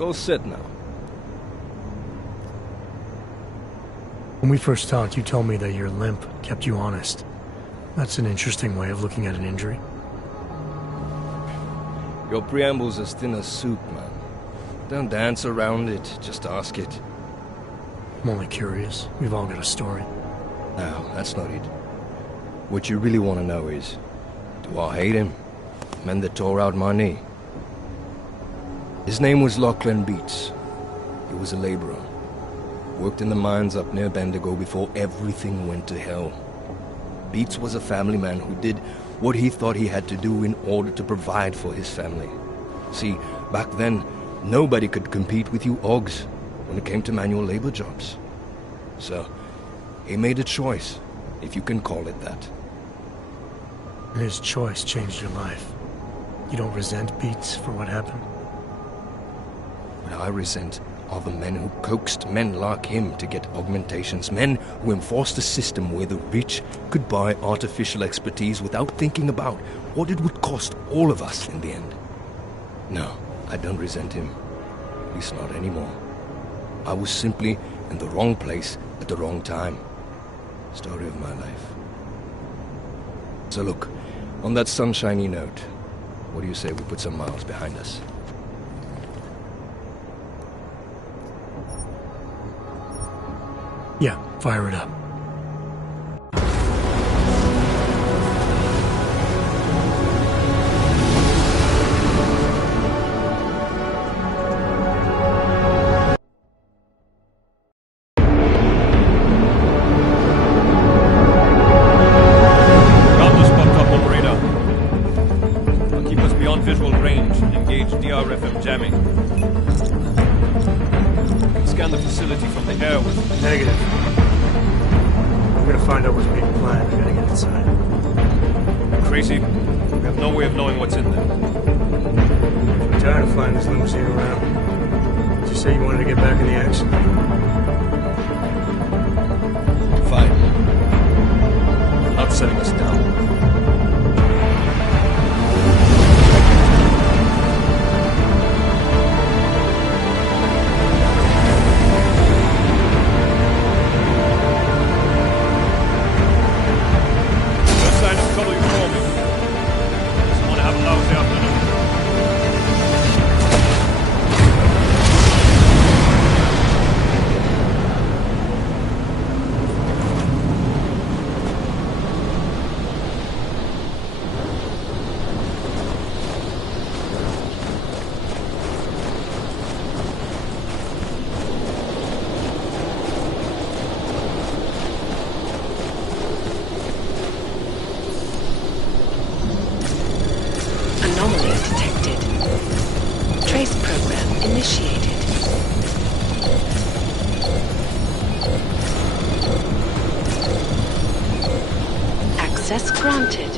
You're set now. When we first talked, you told me that your limp kept you honest. That's an interesting way of looking at an injury. Your preamble's as thin as soup, man. Don't dance around it, just ask it. I'm only curious. We've all got a story. No, that's not it. What you really want to know is, do I hate him? Men that tore out my knee. His name was Lachlan Beats. He was a laborer. Worked in the mines up near Bendigo before everything went to hell. Beats was a family man who did what he thought he had to do in order to provide for his family. See, back then, nobody could compete with you Oggs when it came to manual labor jobs. So, he made a choice, if you can call it that. And his choice changed your life. You don't resent Beats for what happened? What I resent are the men who coaxed men like him to get augmentations, men who enforced a system where the rich could buy artificial expertise without thinking about what it would cost all of us in the end. No, I don't resent him. At least not anymore. I was simply in the wrong place at the wrong time. Story of my life. So look, on that sunshiny note, what do you say we put some miles behind us? Yeah, fire it up. Got the spot up on radar. I'll keep us beyond visual range and engage DRFM jamming. Scan the facility from the air with... Negative. I'm gonna find out what's being planned. I gotta get inside. Crazy. We have no way of knowing what's in there. I'm tired of flying this limousine around. Did you say you wanted to get back in the action? Fine. Not setting us down. Anomaly detected. Trace program initiated. Access granted.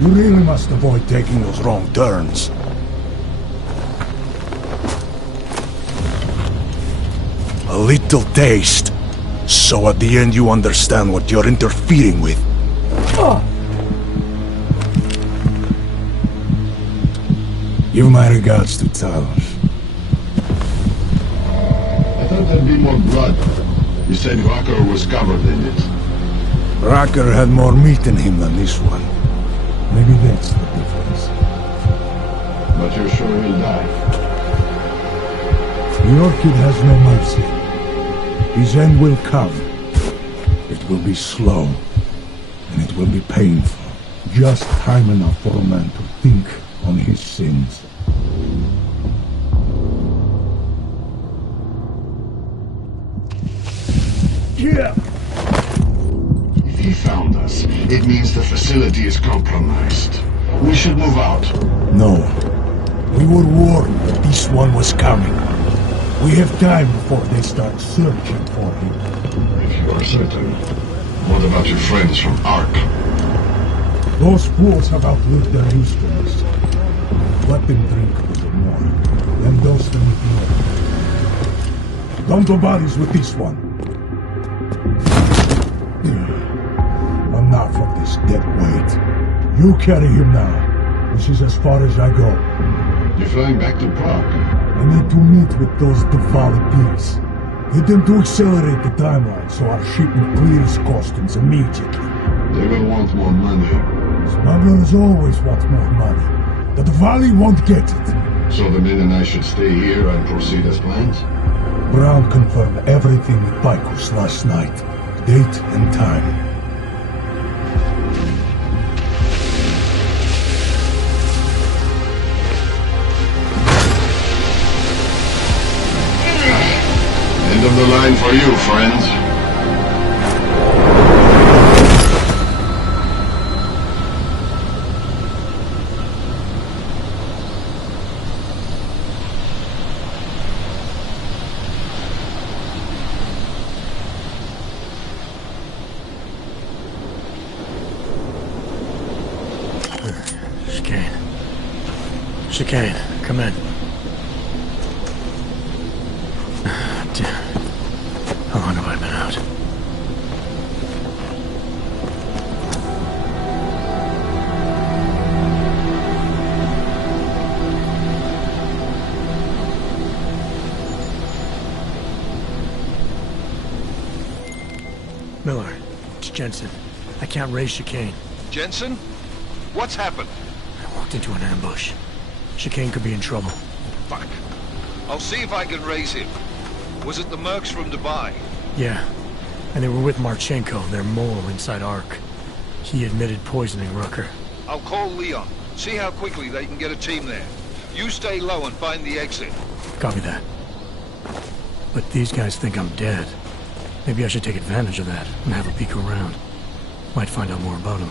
You really must avoid taking those wrong turns. A little taste, so at the end you understand what you're interfering with. Give my regards to Talos. I thought there'd be more blood. You said Rocker was covered in it. Rocker had more meat in him than this one. Maybe that's the difference. But you're sure he'll die? The Orchid has no mercy. His end will come. It will be slow, and it will be painful. Just time enough for a man to think on his sins. Yeah. If he found us, it means the facility is compromised. We should move out. No. We were warned that this one was coming. We have time before they start searching for him. If you are certain. What about your friends from Ark? Those fools have outlived their usefulness. Let them drink a little more, then dose them with more. Dump the bodies with this one. dead weight. You carry him now. This is as far as I go. You're flying back to Prague. I need to meet with those Diwali pigs. Get them to accelerate the timeline so our shipment clears customs immediately. They will want more money. Smugglers always want more money. The Diwali won't get it. So the men and I should stay here and proceed as planned? Brown confirmed everything with Picos last night. Date and time. End of the line for you, friends. Chicane, come in. Damn. How long have I been out? Miller, it's Jensen. I can't raise Chicane. Jensen? What's happened? I walked into an ambush. Chicane could be in trouble. Fuck. I'll see if I can raise him. Was it the mercs from Dubai? Yeah. And they were with Marchenko, their mole inside Ark. He admitted poisoning Rucker. I'll call Leon. See how quickly they can get a team there. You stay low and find the exit. Copy that. But these guys think I'm dead. Maybe I should take advantage of that and have a peek around. Might find out more about him.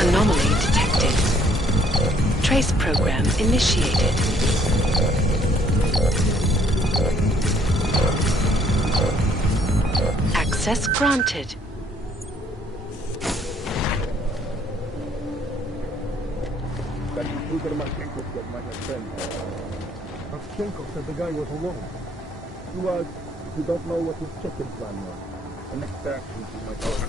Anomaly detected. Trace program initiated. Access granted. Marchenko said the guy was alone. You don't know what his chicken plan was. The next action is my daughter.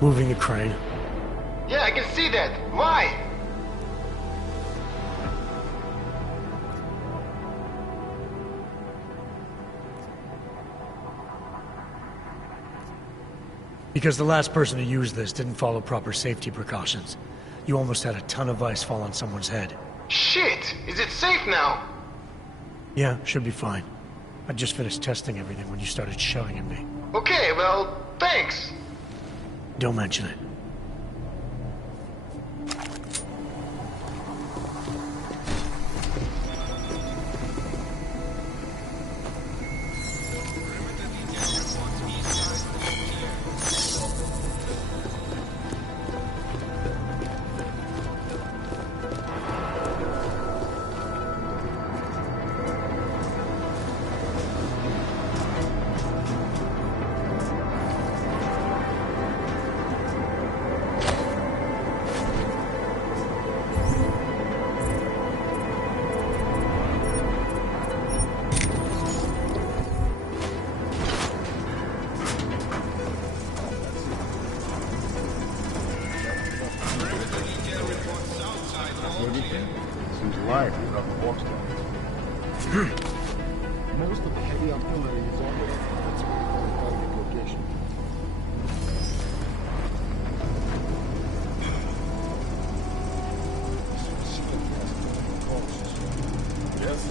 Moving the crane. Yeah, I can see that. Why? Because the last person to use this didn't follow proper safety precautions. You almost had a ton of ice fall on someone's head. Shit! Is it safe now? Yeah, should be fine. I just finished testing everything when you started shouting at me. Okay, well, thanks. Don't mention it. Seems light without the box down. Most of the heavy artillery is already at its target location. Yes.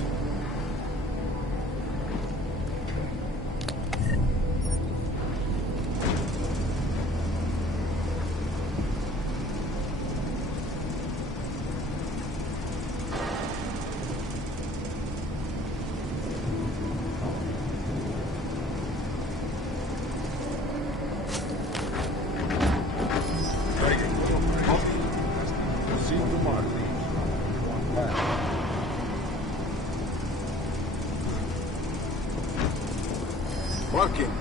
Marking.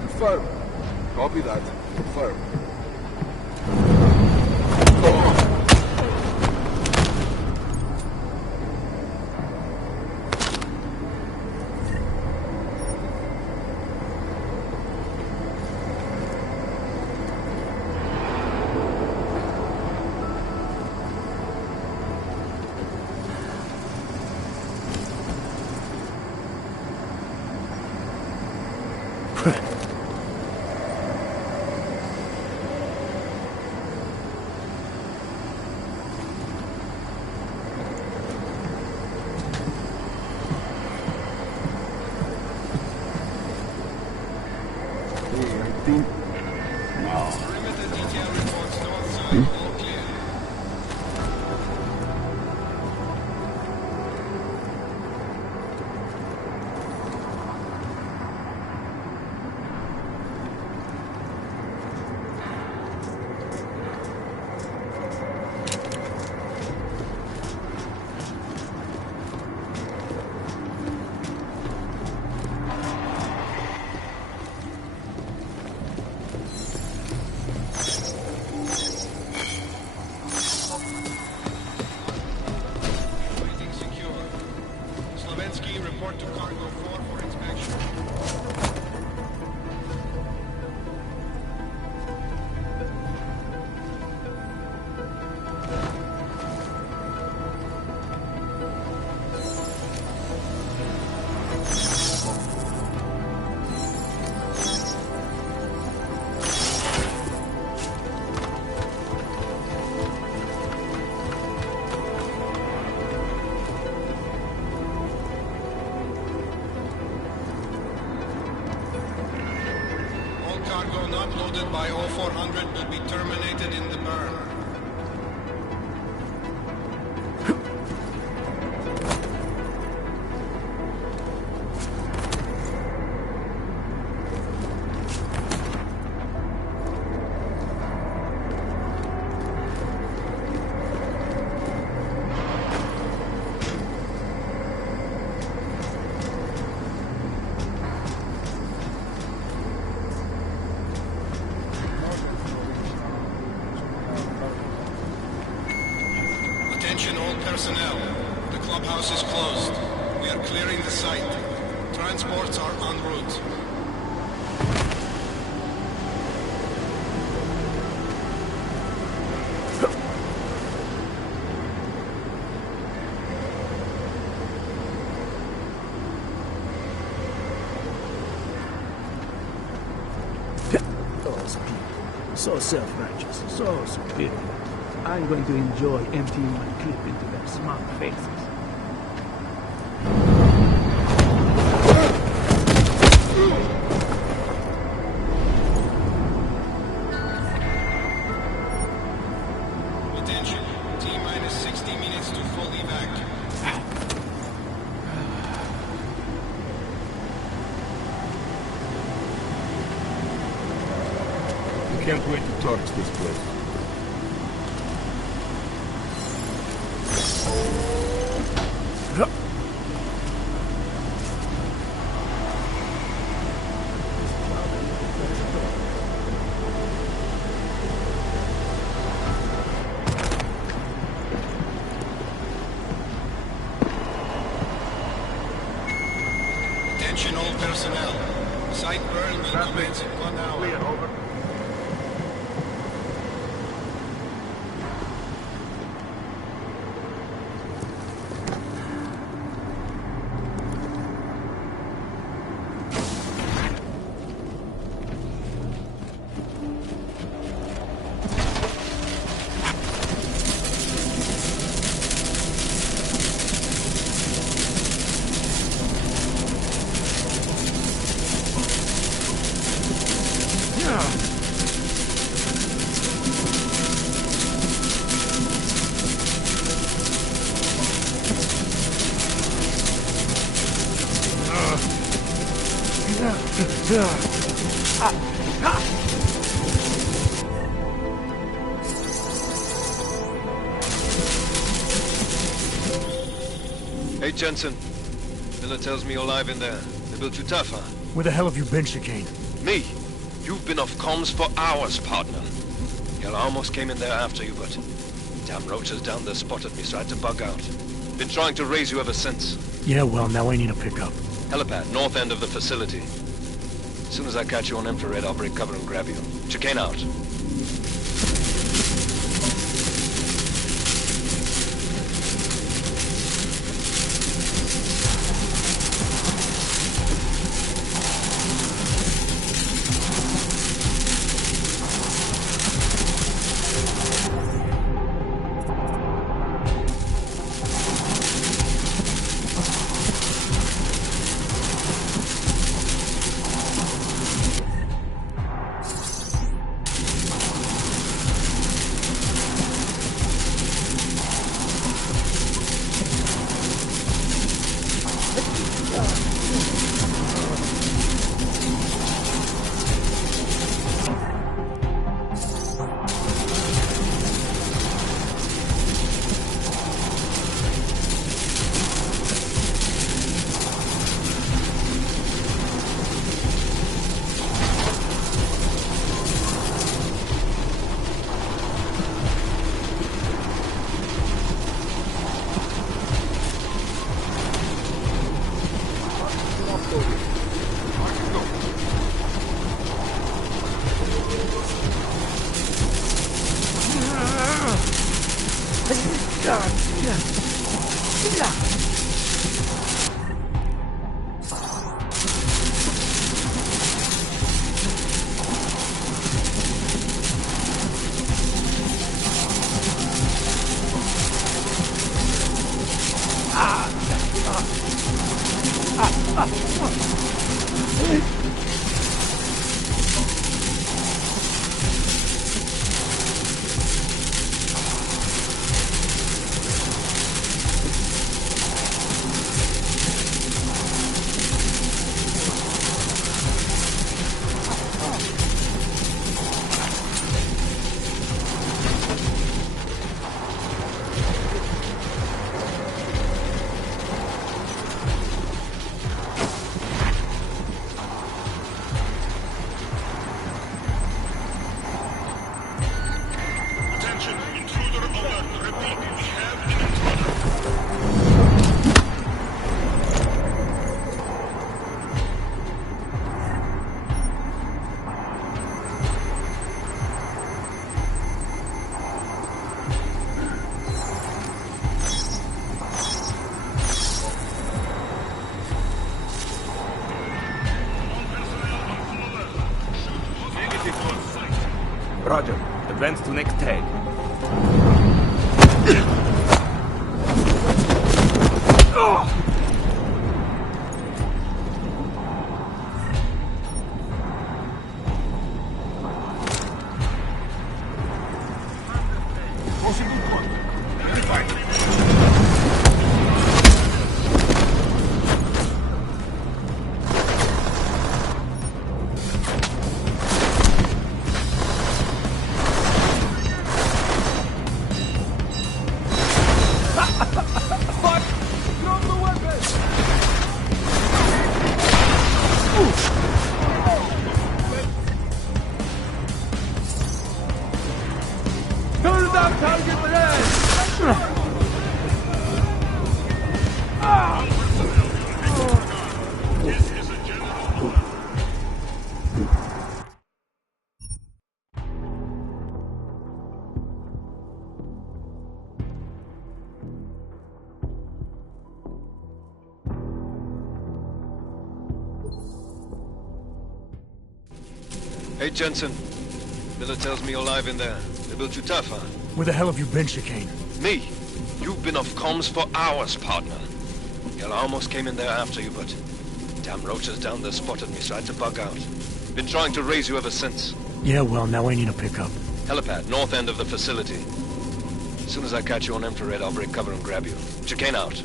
Confirm. Copy that. Confirm. Report to Cargo 4 for inspection. Cargo not loaded by 0400 will be terminated in the burn. Attention all personnel. The clubhouse is closed. We are clearing the site. Transports are en route. Those people, so self-righteous, so superior. I'm going to enjoy emptying my clip into their smug faces. Attention. T-minus 60 minutes to full evac. I can't wait to torch this place. Attention all personnel. Site burn will commence in 1 hour. Hey, Jensen. Miller tells me you're alive in there. They built you tough, huh? Where the hell have you been, Chicane? Me? You've been off comms for hours, partner. Hell, I almost came in there after you, but damn roaches down there spotted me, so I had to bug out. Been trying to raise you ever since. Yeah, well, now I need a pickup. Helipad, north end of the facility. As soon as I catch you on infrared, I'll break cover and grab you. Chicane out. Roger. Advance to next tag. Hey, Jensen. Miller tells me you're alive in there. They built you tough, huh? Where the hell have you been, Chicane? Me? You've been off comms for hours, partner. Hell, I almost came in there after you, but damn roaches down there spotted me, so I had to bug out. Been trying to raise you ever since. Yeah, well, now I need a pickup. Helipad, north end of the facility. As soon as I catch you on infrared, I'll break cover and grab you. Chicane out.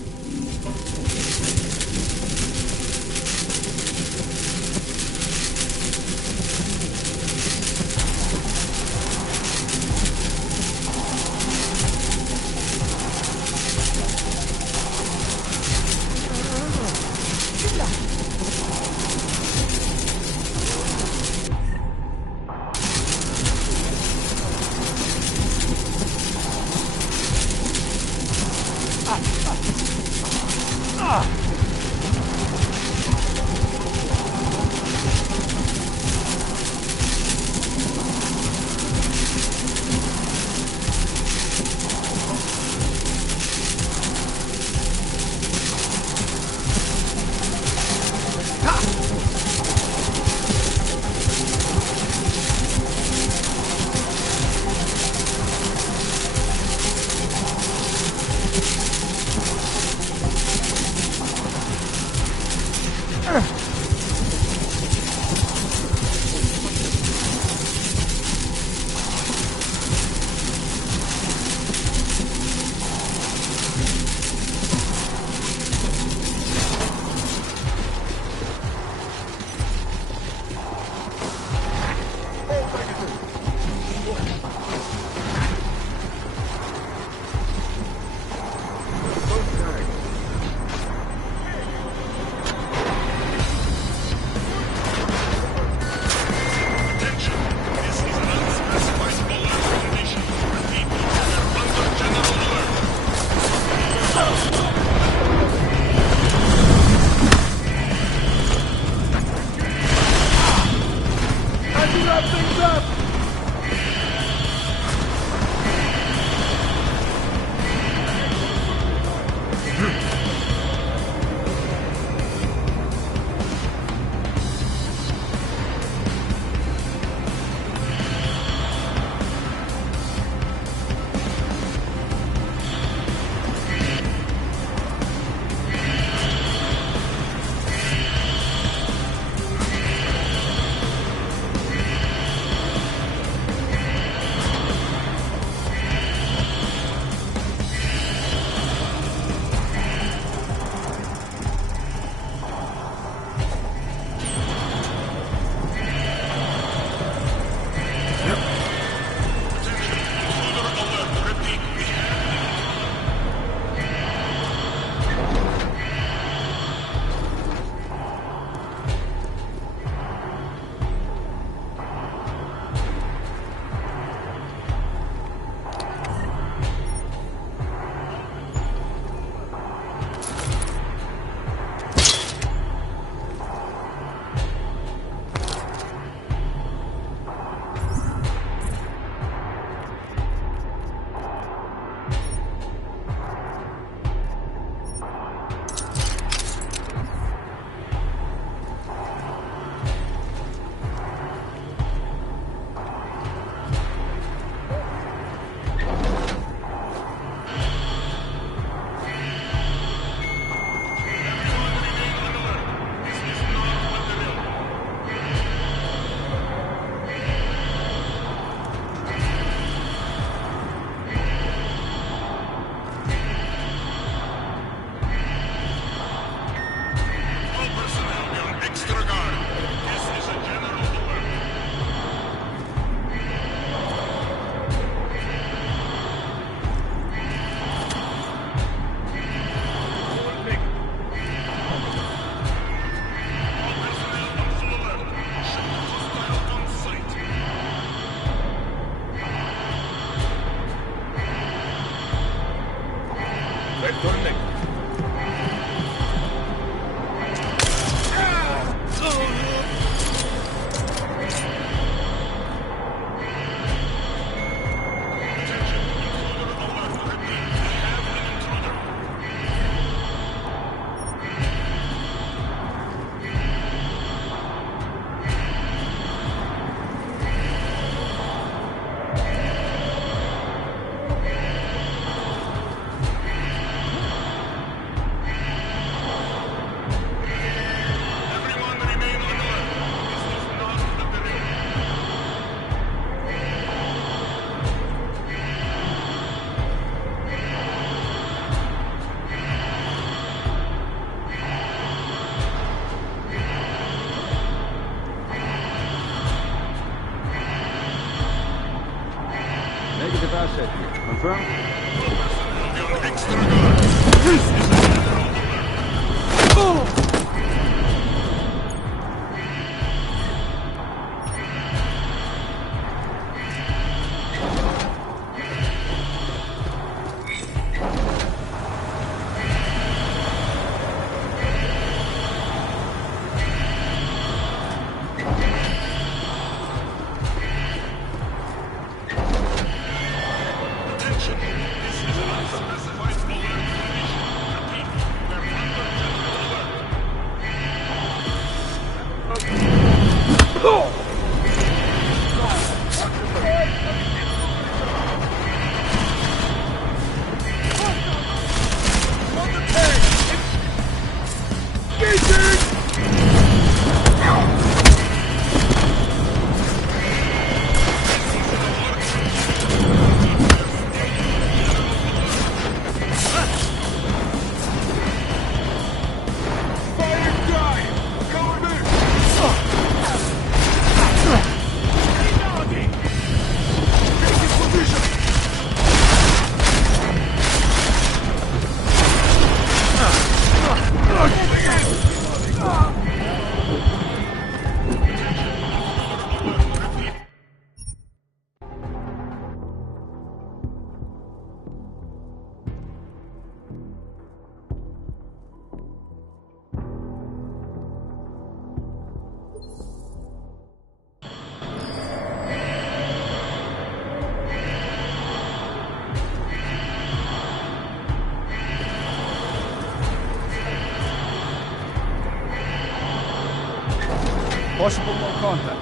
Possible no contact.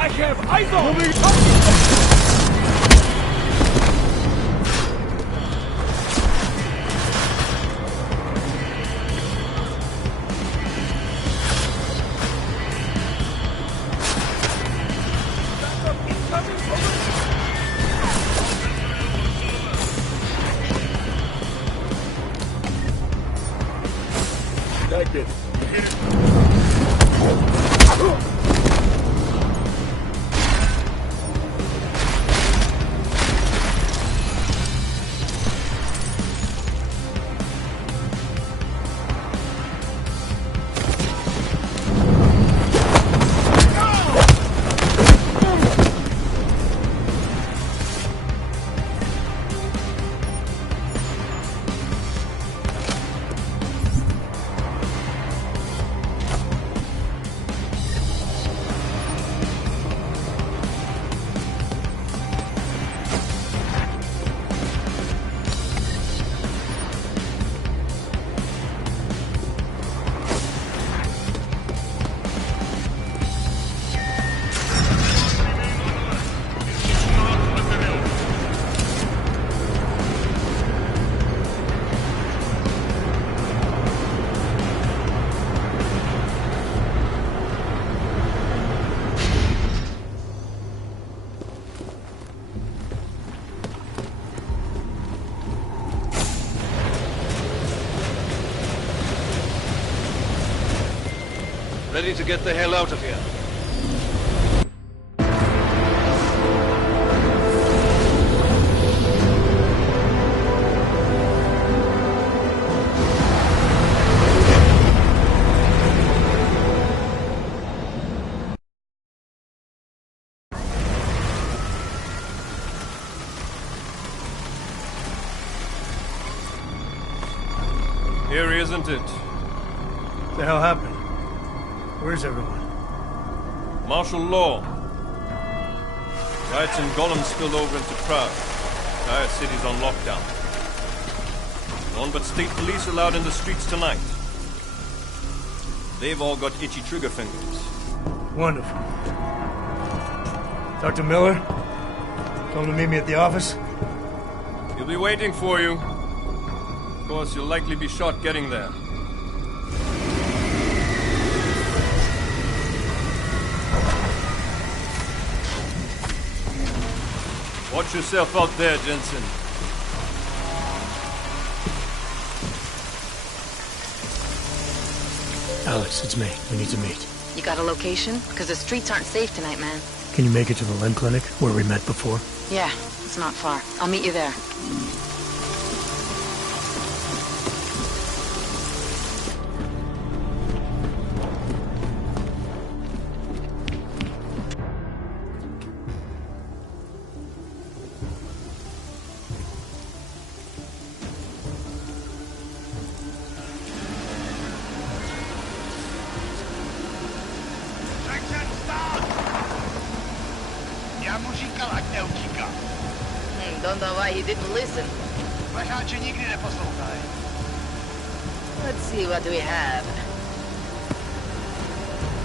I have eyes on! Like this. Ready to get the hell out of here. Eerie, isn't it? What the hell happened? Where's everyone? Martial law. Riots in Gollum spilled over into Prague. Entire city's on lockdown. None but state police allowed in the streets tonight. They've all got itchy trigger fingers. Wonderful. Dr. Miller? Tell him to meet me at the office? He'll be waiting for you. Of course, you'll likely be shot getting there. Watch yourself out there, Jensen. Alex, it's me. We need to meet. You got a location? Because the streets aren't safe tonight, man. Can you make it to the Limb Clinic, where we met before? Yeah, it's not far. I'll meet you there. Don't know why he didn't listen. Let's see what we have.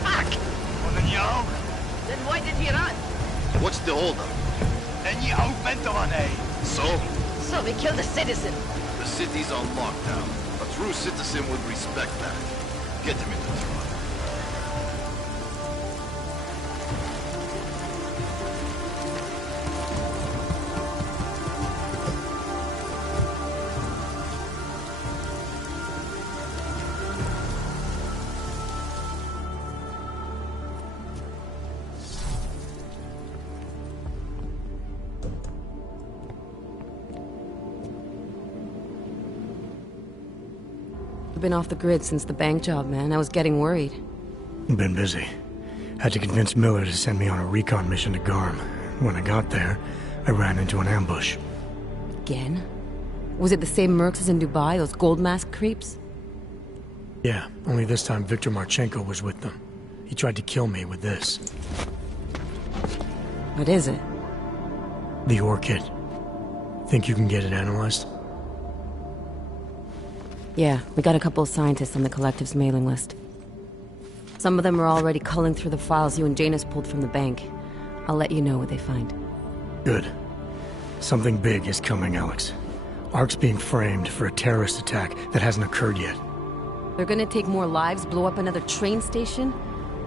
Fuck! Then why did he run? What's the holdup? So they killed a citizen. the city's on lockdown. A true citizen would respect that. Get him in the truck. Been off the grid since the bank job, man. I was getting worried. Been busy. Had to convince Miller to send me on a recon mission to Garm. When I got there, I ran into an ambush. Again? Was it the same mercs as in Dubai, those gold mask creeps? Yeah, only this time Viktor Marchenko was with them. He tried to kill me with this. What is it? The orchid. Think you can get it analyzed? Yeah, we got a couple of scientists on the Collective's mailing list. Some of them are already culling through the files you and Janus pulled from the bank. I'll let you know what they find. Good. Something big is coming, Alex. Ark's being framed for a terrorist attack that hasn't occurred yet. They're gonna take more lives, blow up another train station?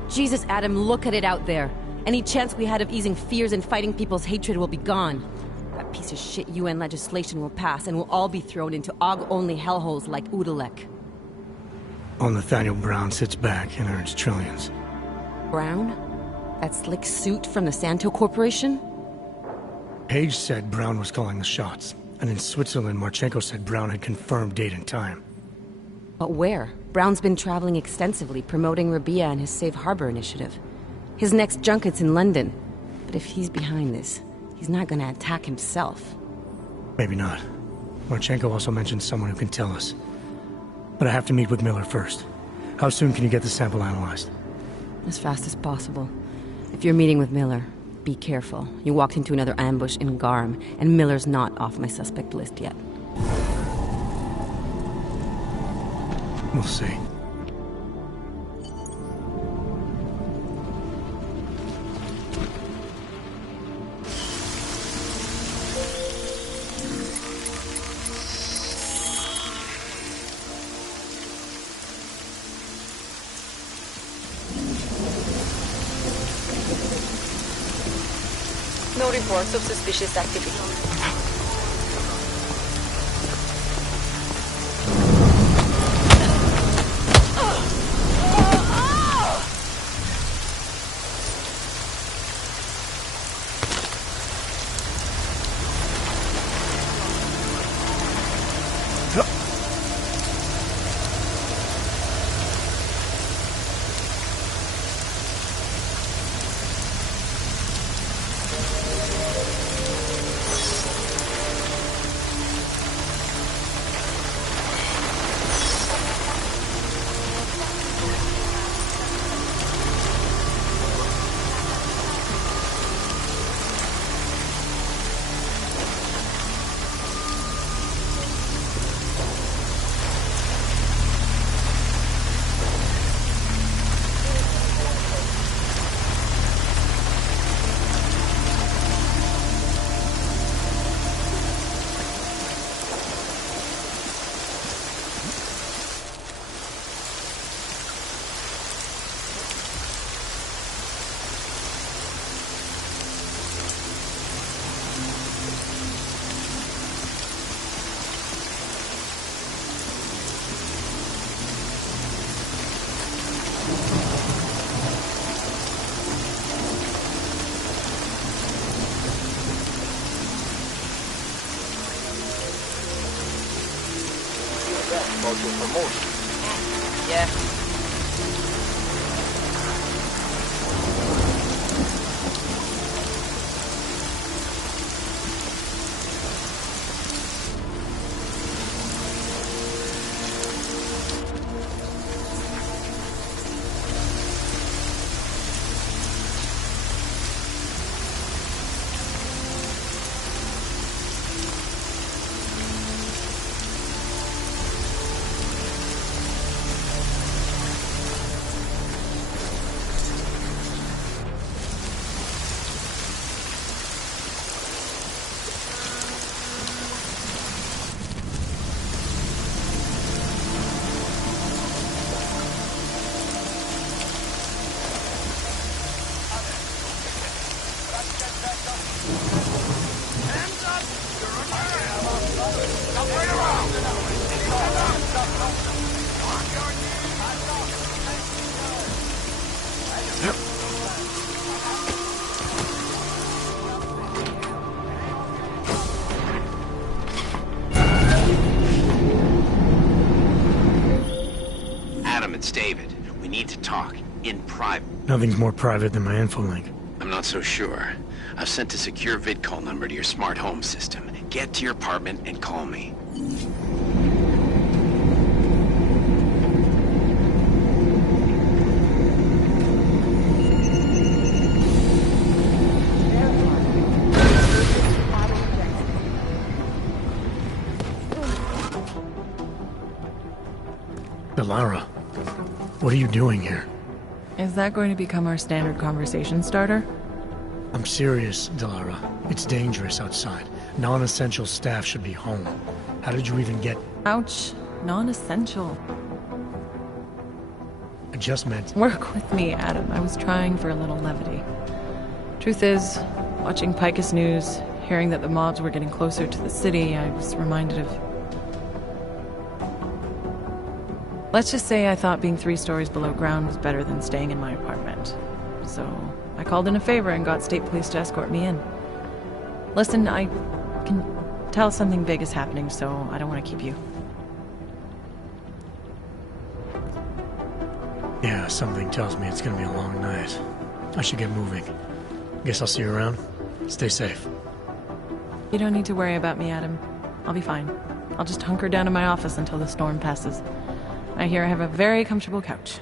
Jesus, Adam, look at it out there. Any chance we had of easing fears and fighting people's hatred will be gone. That piece of shit UN legislation will pass, and we'll all be thrown into AUG-only hellholes like Udalek. All Nathaniel Brown sits back and earns trillions. Brown? That slick suit from the Santo Corporation? Page said Brown was calling the shots, and in Switzerland, Marchenko said Brown had confirmed date and time. But where? Brown's been traveling extensively, promoting Rabia and his Safe Harbor initiative. His next junket's in London. But if he's behind this, he's not gonna attack himself. Maybe not. Marchenko also mentioned someone who can tell us. But I have to meet with Miller first. How soon can you get the sample analyzed? As fast as possible. If you're meeting with Miller, be careful. You walked into another ambush in Garm, and Miller's not off my suspect list yet. We'll see. No reports of suspicious activity. About your promotion. Yeah. We need to talk. In private. Nothing's more private than my infolink. I'm not so sure. I've sent a secure vid call number to your smart home system. Get to your apartment and call me. Delara, what are you doing here? Is that going to become our standard conversation starter? I'm serious, Delara. It's dangerous outside. Non-essential staff should be home. How did you even get... Ouch. Non-essential. I just meant... Work with me, Adam. I was trying for a little levity. Truth is, watching Picus News, hearing that the mobs were getting closer to the city, I was reminded of... Let's just say I thought being 3 stories below ground was better than staying in my apartment. So, I called in a favor and got state police to escort me in. Listen, I can tell something big is happening, so I don't want to keep you. Yeah, something tells me it's gonna be a long night. I should get moving. Guess I'll see you around. Stay safe. You don't need to worry about me, Adam. I'll be fine. I'll just hunker down in my office until the storm passes. I hear I have a very comfortable couch.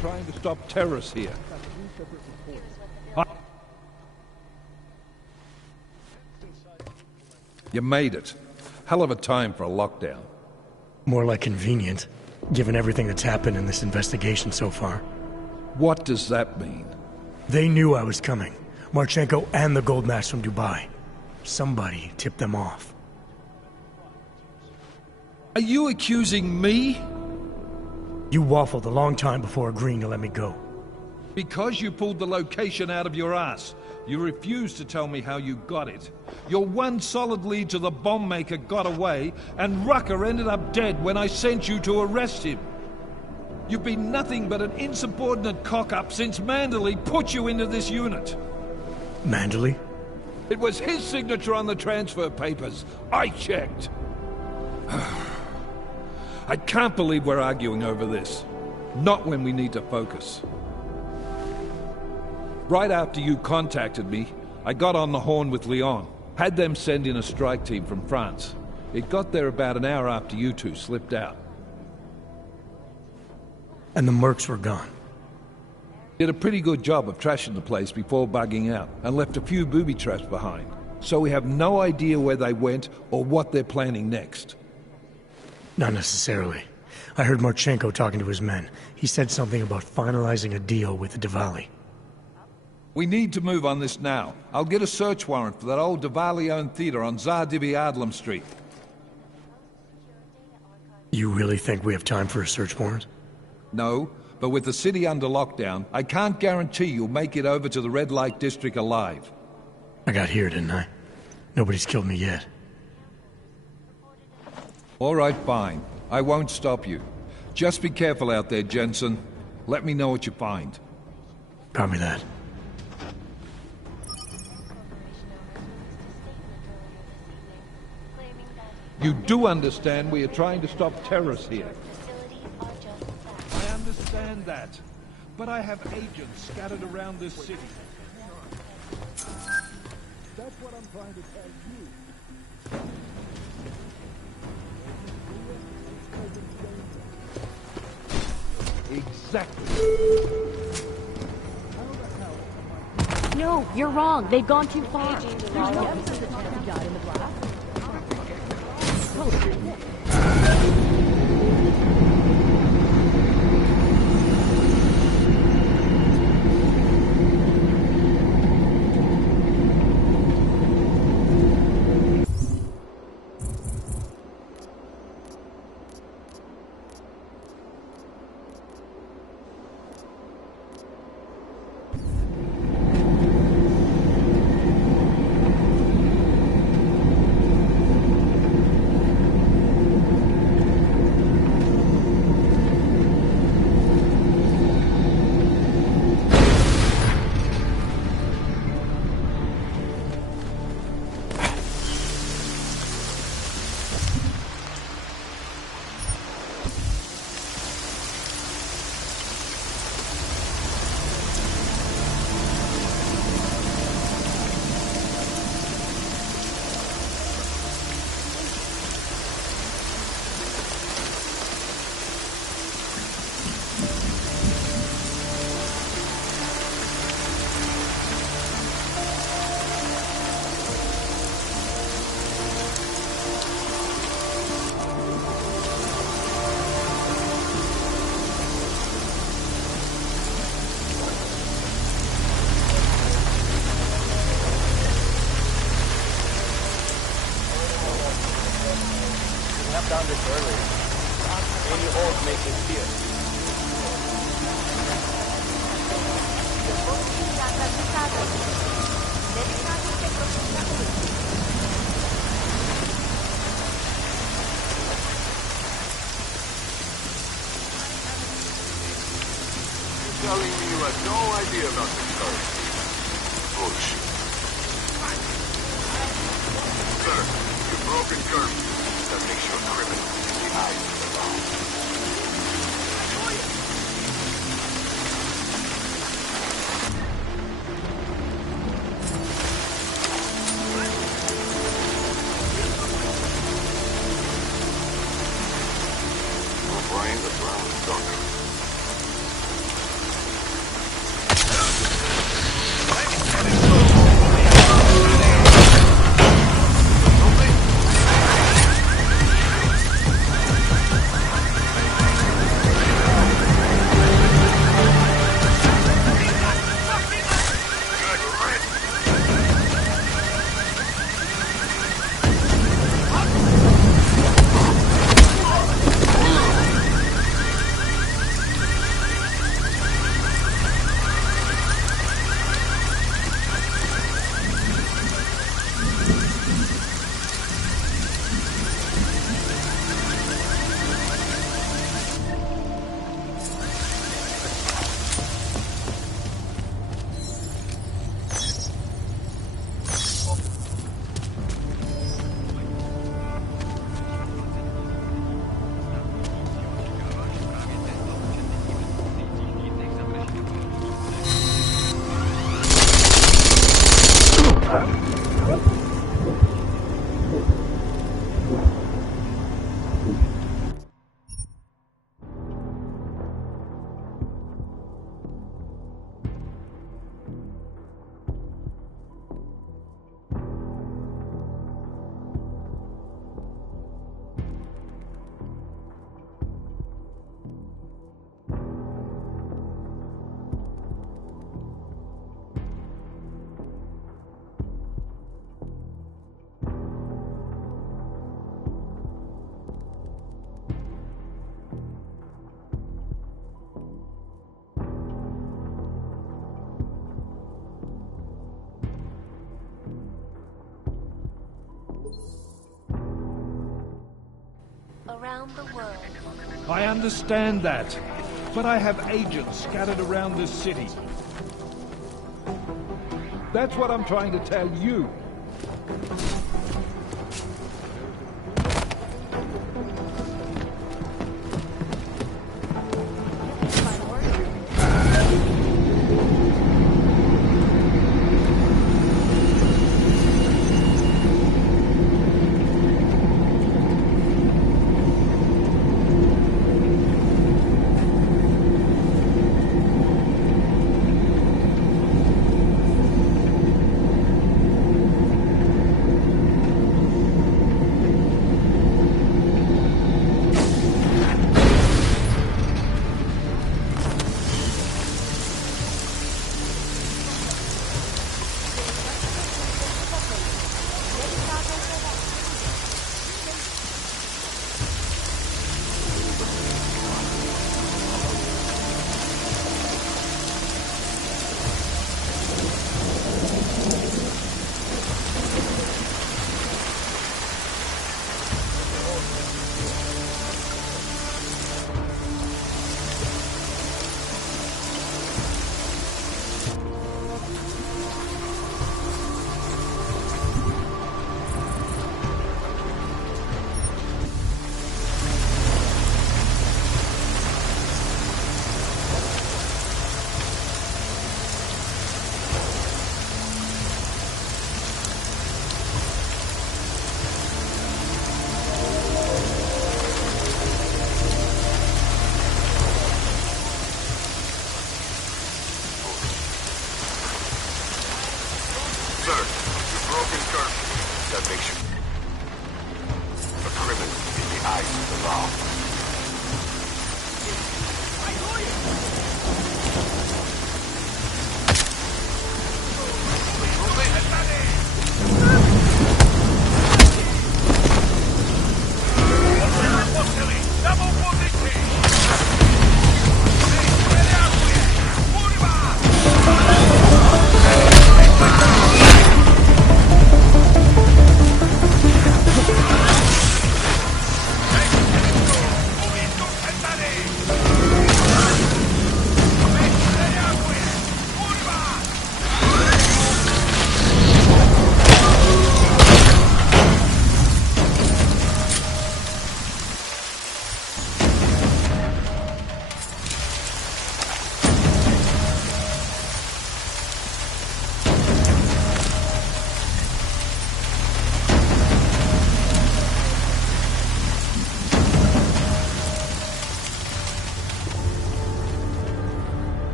Trying to stop terrorists here. You made it. Hell of a time for a lockdown. More like convenient, given everything that's happened in this investigation so far. What does that mean? They knew I was coming. Marchenko and the gold mask from Dubai. Somebody tipped them off. Are you accusing me? You waffled a long time before agreeing to let me go. Because you pulled the location out of your ass. You refused to tell me how you got it. Your one solid lead to the bomb maker got away, and Rucker ended up dead when I sent you to arrest him. You've been nothing but an insubordinate cock-up since Manderley put you into this unit. Manderley? It was his signature on the transfer papers. I checked. I can't believe we're arguing over this. Not when we need to focus. Right after you contacted me, I got on the horn with Leon. Had them send in a strike team from France. It got there about an hour after you two slipped out. And the mercs were gone. Did a pretty good job of trashing the place before bugging out, and left a few booby traps behind. So we have no idea where they went or what they're planning next. Not necessarily. I heard Marchenko talking to his men. He said something about finalizing a deal with the Diwali. We need to move on this now. I'll get a search warrant for that old Diwali-owned theater on Zardibi Adlam Street. You really think we have time for a search warrant? No, but with the city under lockdown, I can't guarantee you'll make it over to the Red Light District alive. I got here, didn't I? Nobody's killed me yet. All right, fine. I won't stop you. Just be careful out there, Jensen. Let me know what you find. Copy that. You do understand we are trying to stop terrorists here. I understand that. But I have agents scattered around this city. That's what I'm trying to tell you. Exactly. No, you're wrong. They've gone too far. There's no evidence that Jesse died in the blast. earlier. Any old make it here. Telling me you had no idea about this currency. Bullshit. Sir, you've broken curfew. That makes you a criminal in the eyes of the law. O'Brien the Brown Sucker. Around the world. I understand that, but I have agents scattered around this city. That's what I'm trying to tell you.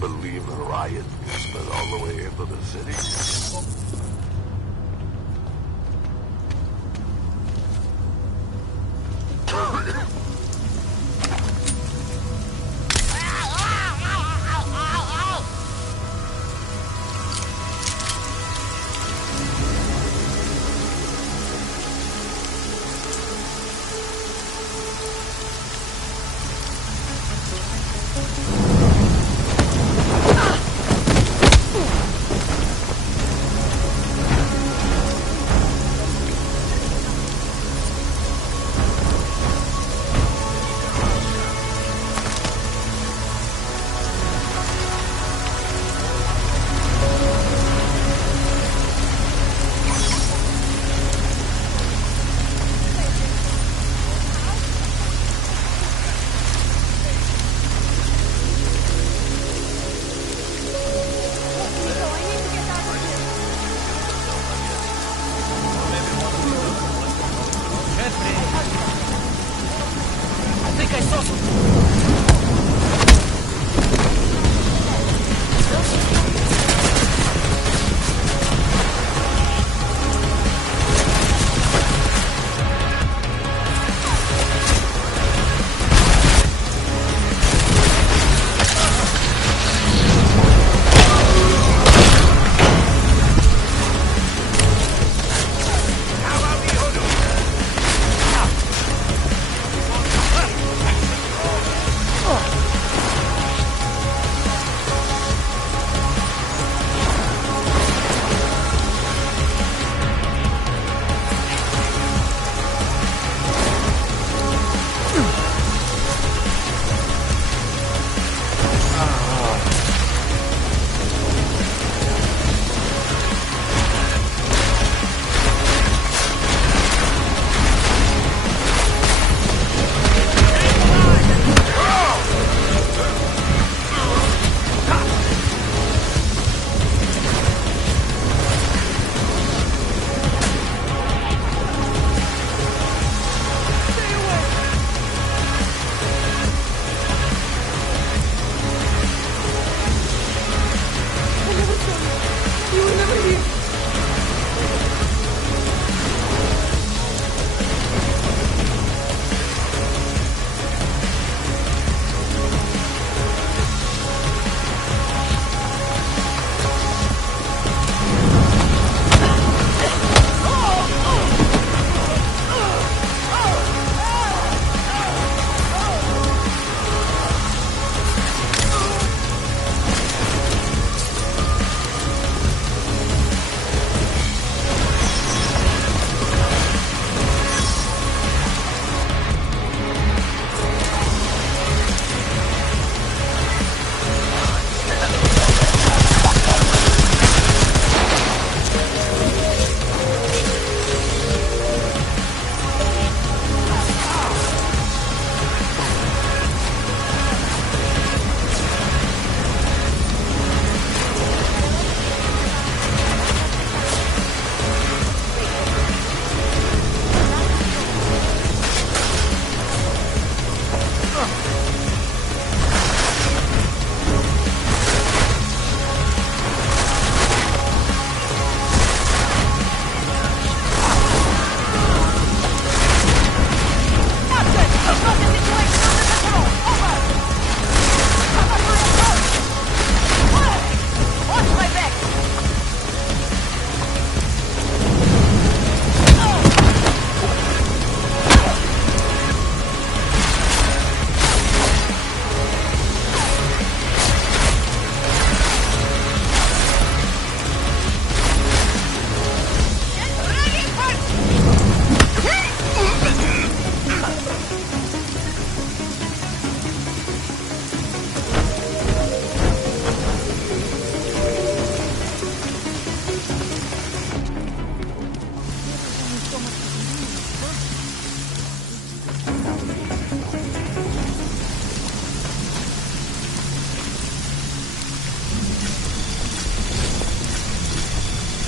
believe the riot spread all the way into the city?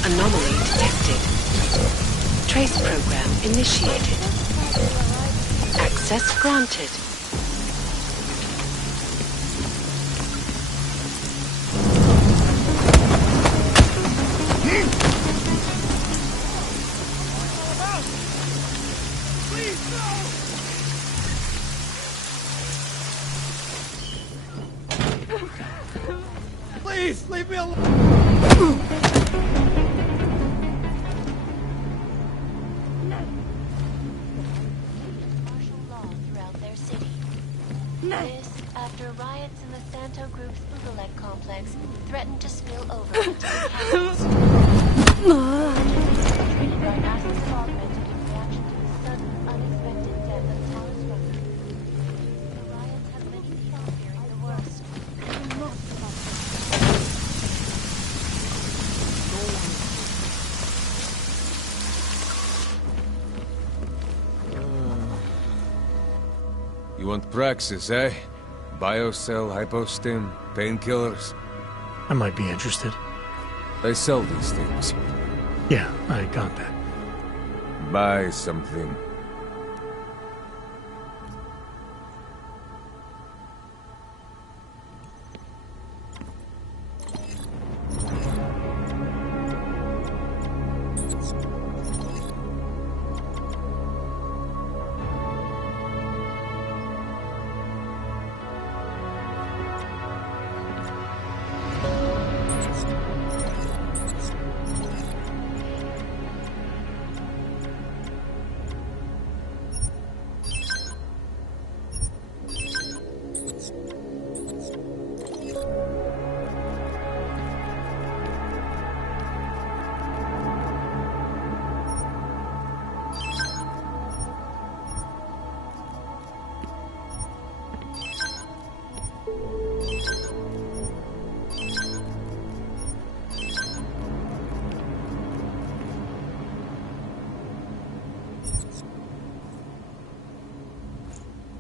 Anomaly detected. Trace program initiated. Access granted. Please, no! Please, leave me alone! Martial law throughout their city. This, after riots in the Santo Group's Ugalek complex threatened to spill over into the castles. Treated by masses of augmented in reaction to the sudden, unexpected death of Talus Rucker. The riots have many people fearing the worst. You want praxis, eh? Biocell, hypostim, painkillers. I might be interested. They sell these things. Yeah, I got that. Buy something.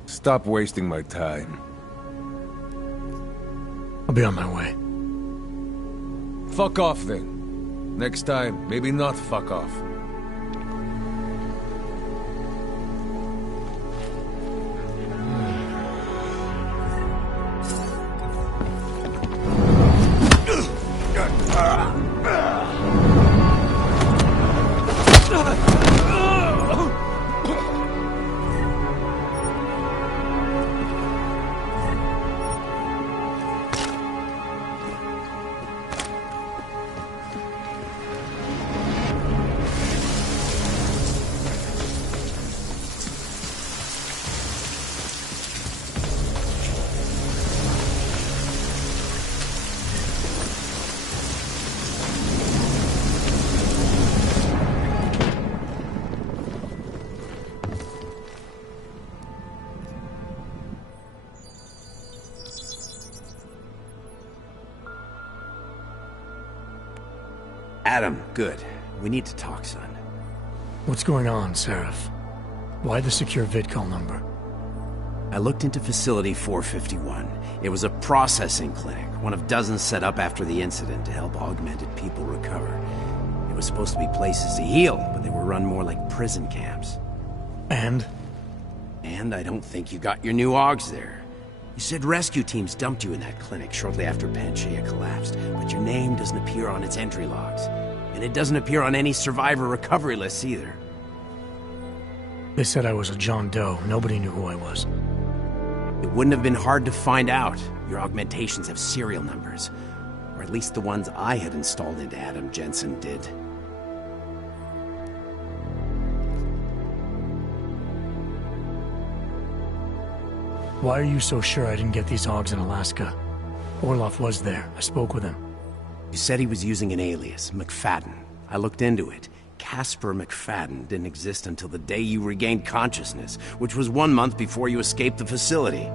Stop wasting my time. I'll be on my way. Fuck off then. Next time, maybe not fuck off. Adam, good. We need to talk, son. What's going on, Seraph? Why the secure VidCall number? I looked into Facility 451. It was a processing clinic, one of dozens set up after the incident to help augmented people recover. It was supposed to be places to heal, but they were run more like prison camps. And? And I don't think you got your new augs there. You said rescue teams dumped you in that clinic shortly after Panchaea collapsed, but your name doesn't appear on its entry logs. And it doesn't appear on any survivor recovery lists either. They said I was a John Doe. Nobody knew who I was. It wouldn't have been hard to find out. Your augmentations have serial numbers. Or at least the ones I had installed into Adam Jensen did. Why are you so sure I didn't get these augs in Alaska? Orloff was there. I spoke with him. You said he was using an alias, McFadden. I looked into it. Casper McFadden didn't exist until the day you regained consciousness, which was 1 month before you escaped the facility.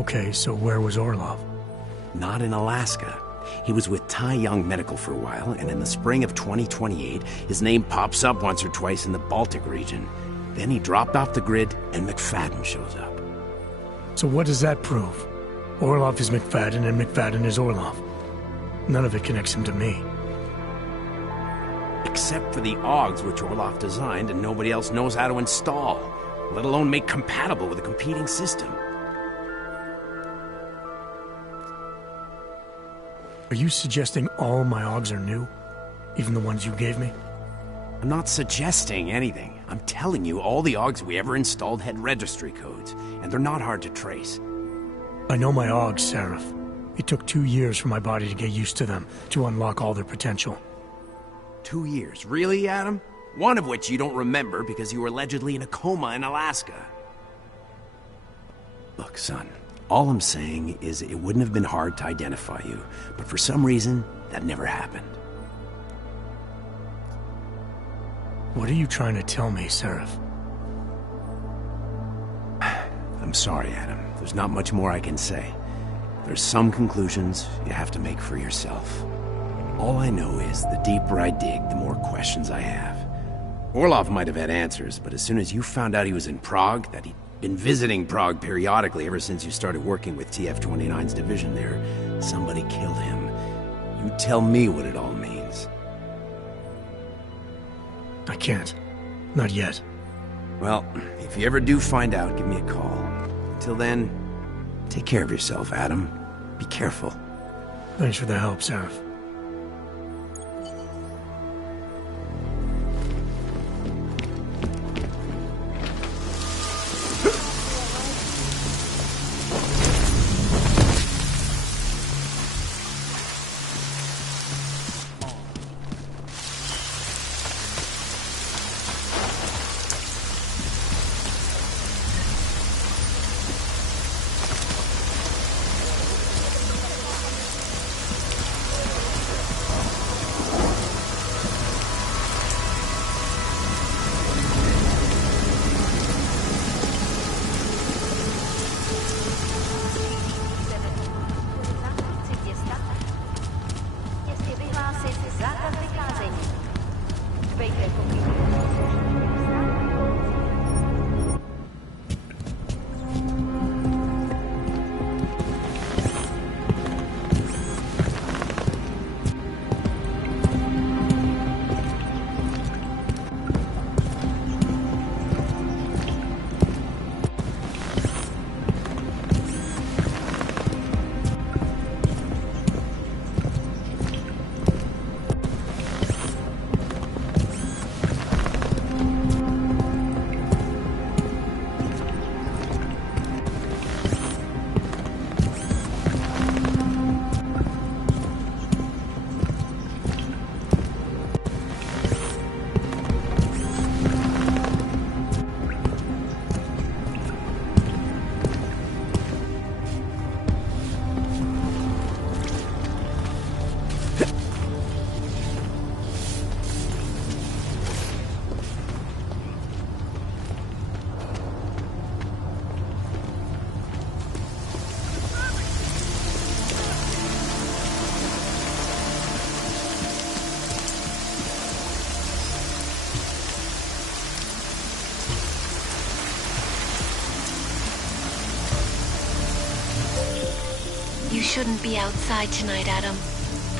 Okay, so where was Orlov? Not in Alaska. He was with Tai Young Medical for a while, and in the spring of 2028, his name pops up once or twice in the Baltic region. Then he dropped off the grid, and McFadden shows up. So what does that prove? Orlov is McFadden, and McFadden is Orlov. None of it connects him to me. Except for the augs which Orlov designed and nobody else knows how to install, let alone make compatible with a competing system. Are you suggesting all my augs are new? Even the ones you gave me? I'm not suggesting anything. I'm telling you, all the AUGs we ever installed had registry codes, and they're not hard to trace. I know my AUGs, Seraph. It took 2 years for my body to get used to them, to unlock all their potential. 2 years? Really, Adam? One of which you don't remember because you were allegedly in a coma in Alaska. Look, son, all I'm saying is it wouldn't have been hard to identify you, but for some reason, that never happened. What are you trying to tell me, Seraph? I'm sorry, Adam. There's not much more I can say. There's some conclusions you have to make for yourself. All I know is the deeper I dig, the more questions I have. Orlov might have had answers, but as soon as you found out he was in Prague, that he'd been visiting Prague periodically ever since you started working with TF-29's division there, somebody killed him. You tell me what it all means. I can't. Not yet. Well, if you ever do find out, give me a call. Until then, take care of yourself, Adam. Be careful. Thanks for the help, Seraph. You shouldn't be outside tonight, Adam.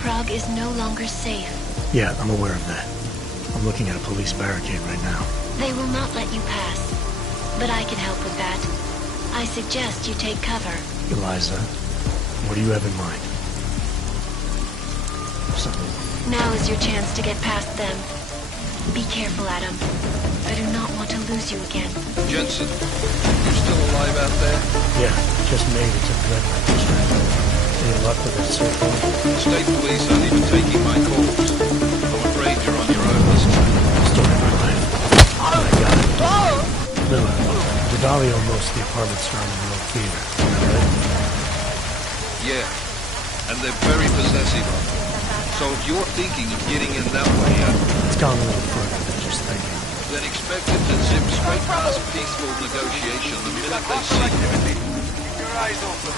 Prague is no longer safe. Yeah, I'm aware of that. I'm looking at a police barricade right now. They will not let you pass. But I can help with that. I suggest you take cover. Eliza, what do you have in mind? Something. Now is your chance to get past them. Be careful, Adam. I do not want to lose you again. Jensen, you still alive out there? Yeah, just made it to the red light district. Any luck with that so far? State police aren't even taking my calls. I'm afraid you're on your own this time. Story of my life. I got it. Miller, Vidali owned most of the apartments surrounding the old theater. Is that right? Yeah, and they're very possessive of it. So if you're thinking of getting in that way, it's gone a little further than just thinking. Then expect it to zip straight past peaceful negotiation the minute they see you. Keep your eyes open.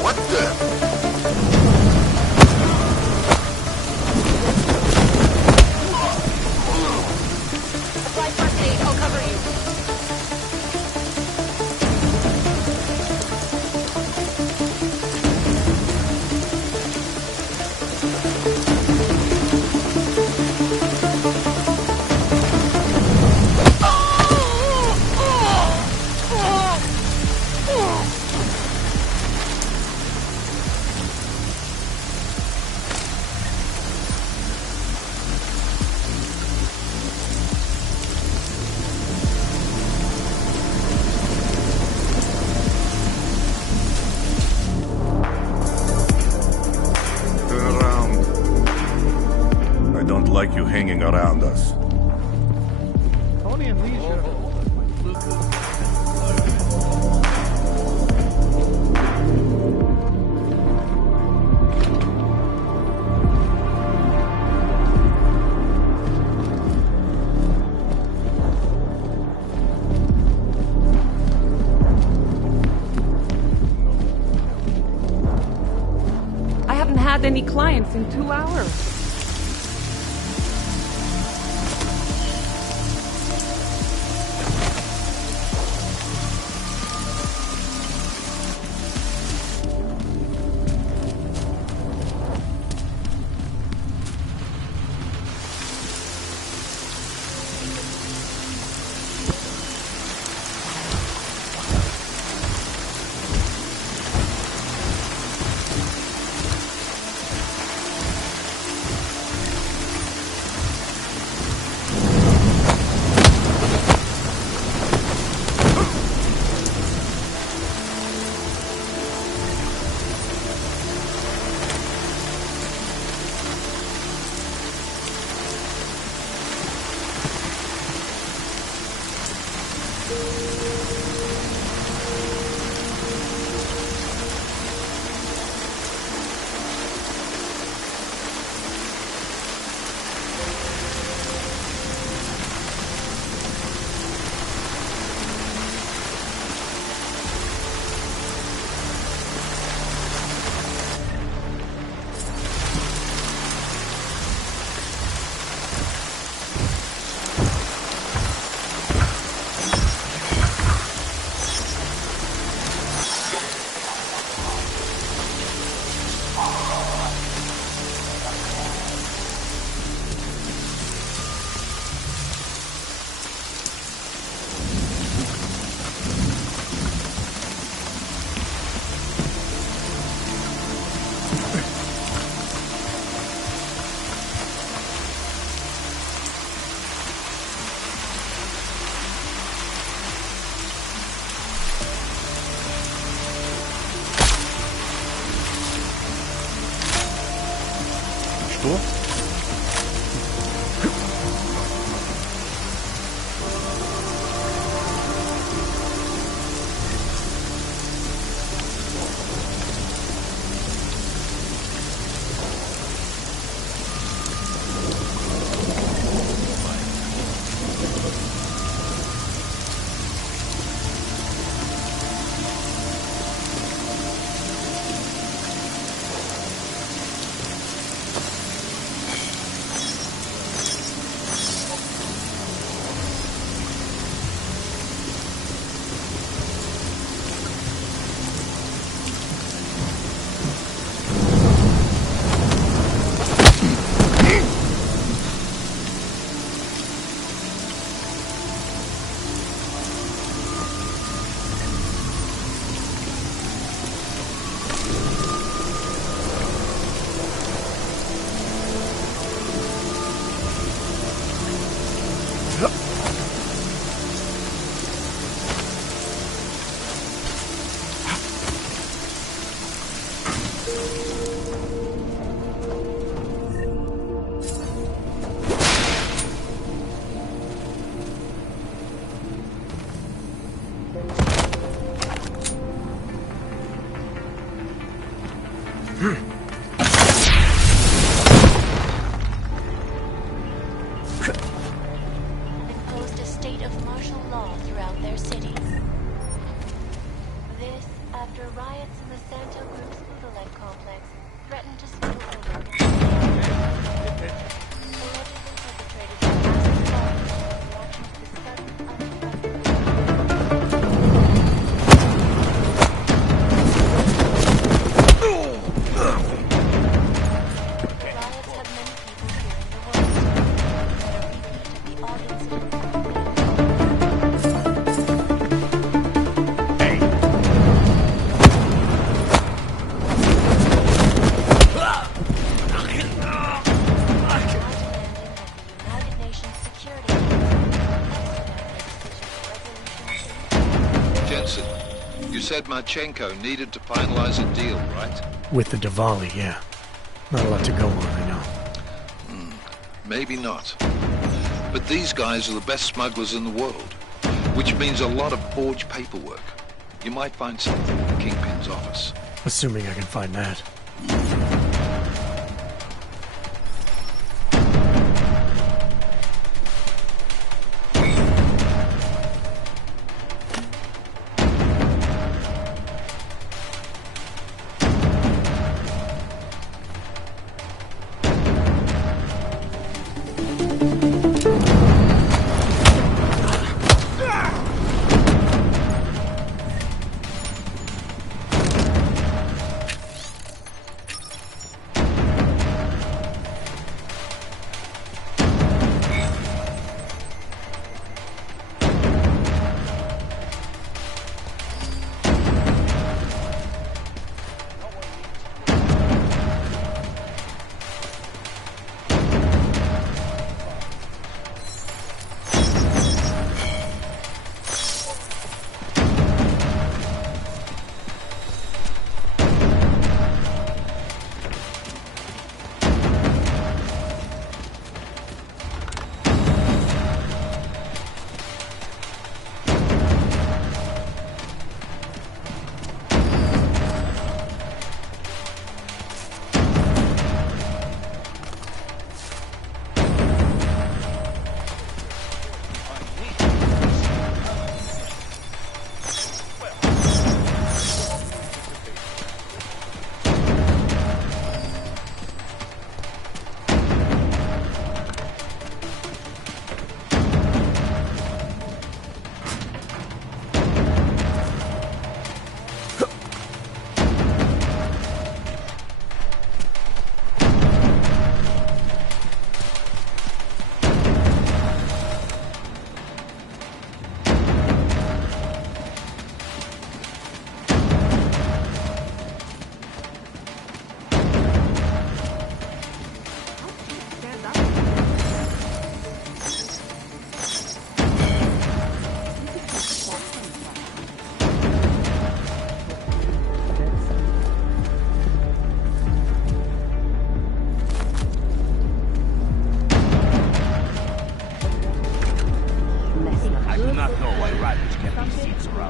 What the? Apply first aid. I'll cover you. had any clients in 2 hours. Imposed a state of martial law throughout their city. This after riots in the Santo Group's Udalek complex threatened to spill over. Allegedly perpetrated by massive bombs in reaction to the sudden Riots have many people fearing the worst. A repeat of the odd incident. Jensen, you said Marchenko needed to finalize a deal, right? With the Diwali, yeah. Not a lot to go on, I know. Maybe not. But these guys are the best smugglers in the world, which means a lot of forged paperwork. You might find something in the Kingpin's office. Assuming I can find that.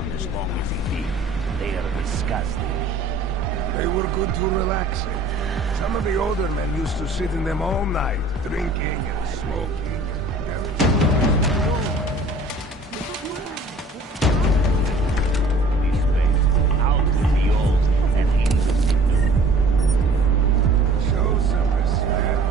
around as long as he did. They are disgusting. They were good to relax in. Some of the older men used to sit in them all night, drinking and smoking. This place, out with the old and in with the new. Show some respect.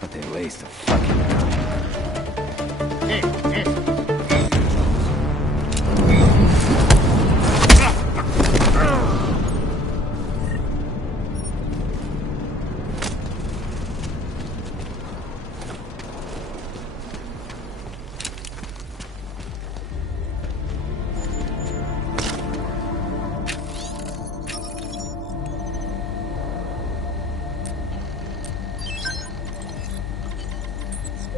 But they waste a fucking time.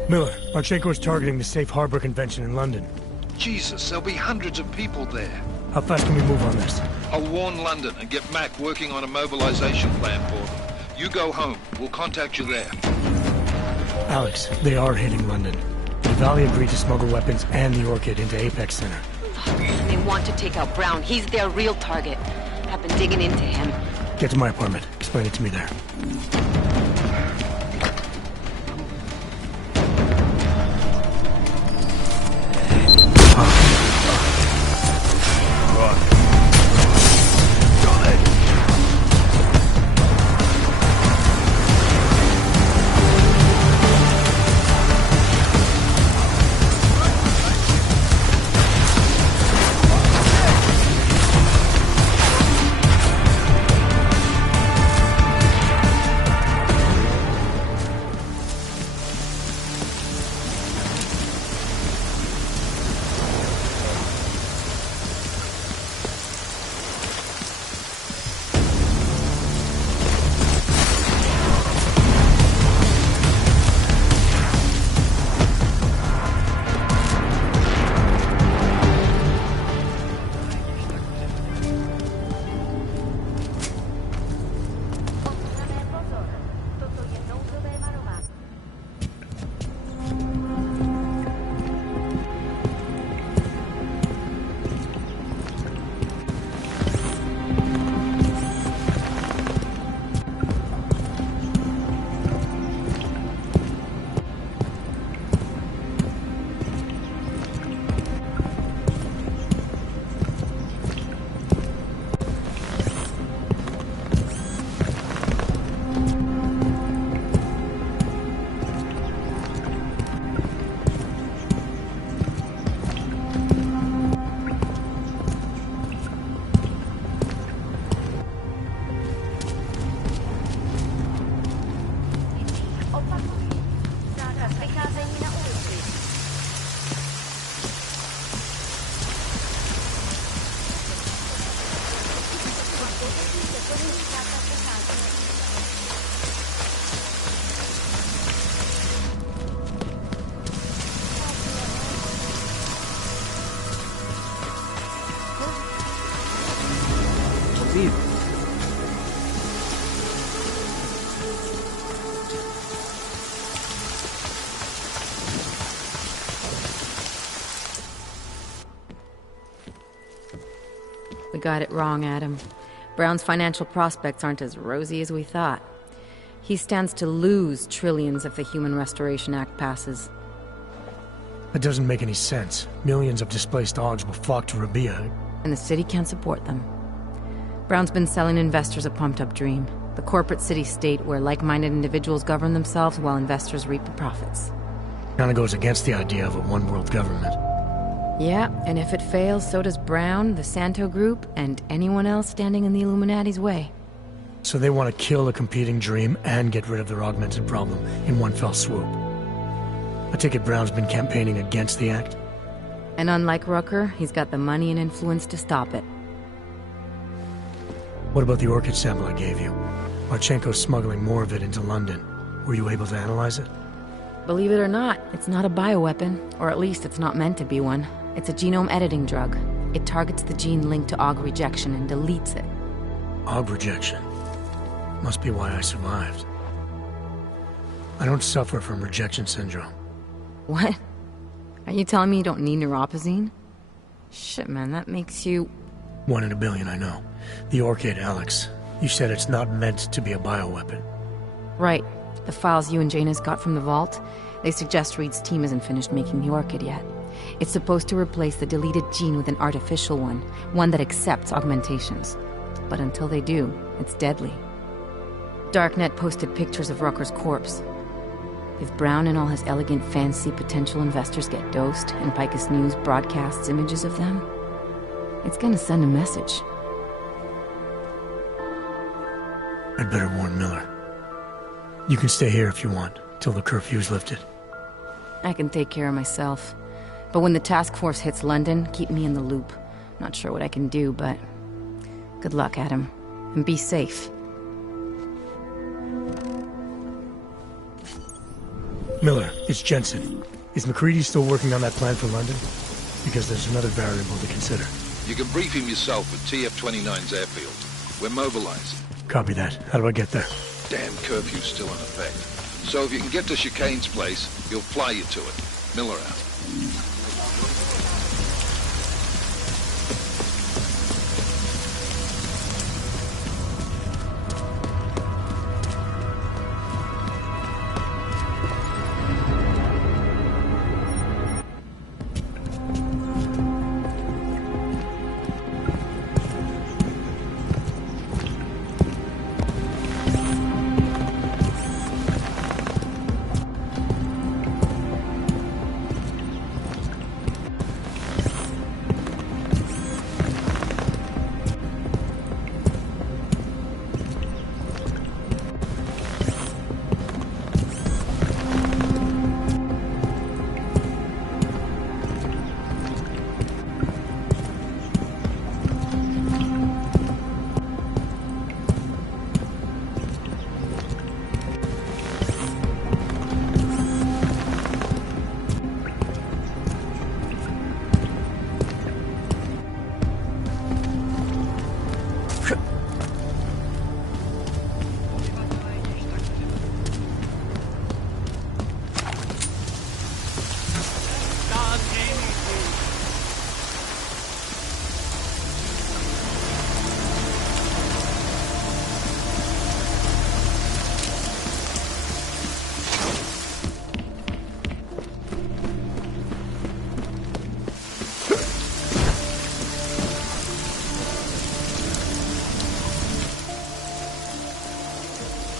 Miller, Marchenko is targeting the Safe Harbor Convention in London. Jesus, there'll be hundreds of people there. How fast can we move on this? I'll warn London and get Mac working on a mobilization plan for them. You go home. We'll contact you there. Alex, they are hitting London. The Valley agreed to smuggle weapons and the Orchid into Apex Center. And they want to take out Brown. He's their real target. I've been digging into him. Get to my apartment. Explain it to me there. We got it wrong, Adam. Brown's financial prospects aren't as rosy as we thought. He stands to lose trillions if the Human Restoration Act passes. That doesn't make any sense. Millions of displaced Augs will flock to Rabia. And the city can't support them. Brown's been selling investors a pumped-up dream. The corporate city-state where like-minded individuals govern themselves while investors reap the profits. Kinda goes against the idea of a one-world government. Yeah, and if it fails, so does Brown, the Santo Group, and anyone else standing in the Illuminati's way. So they want to kill a competing dream and get rid of their augmented problem in one fell swoop. I take it Brown's been campaigning against the act? And unlike Rucker, he's got the money and influence to stop it. What about the orchid sample I gave you? Marchenko's smuggling more of it into London. Were you able to analyze it? Believe it or not, it's not a bioweapon, or at least it's not meant to be one. It's a genome editing drug. It targets the gene linked to Aug rejection and deletes it. Aug rejection? Must be why I survived. I don't suffer from rejection syndrome. What? Are you telling me you don't need neuropozyne? Shit, man, that makes you... 1 in a billion, I know. The Orchid, Alex. You said it's not meant to be a bioweapon. Right. The files you and Jaina's got from the vault, they suggest Reed's team isn't finished making the Orchid yet. It's supposed to replace the deleted gene with an artificial one that accepts augmentations. But until they do, it's deadly. Darknet posted pictures of Rucker's corpse. If Brown and all his elegant, fancy potential investors get dosed, and Picus News broadcasts images of them, it's gonna send a message. I'd better warn Miller. You can stay here if you want, till the curfew's lifted. I can take care of myself. But when the task force hits London, keep me in the loop. Not sure what I can do, but... good luck, Adam. And be safe. Miller, it's Jensen. Is McCready still working on that plan for London? Because there's another variable to consider. You can brief him yourself at TF-29's airfield. We're mobilizing. Copy that. How do I get there? Damn curfew's still in effect. So if you can get to Chicane's place, he'll fly you to it. Miller out.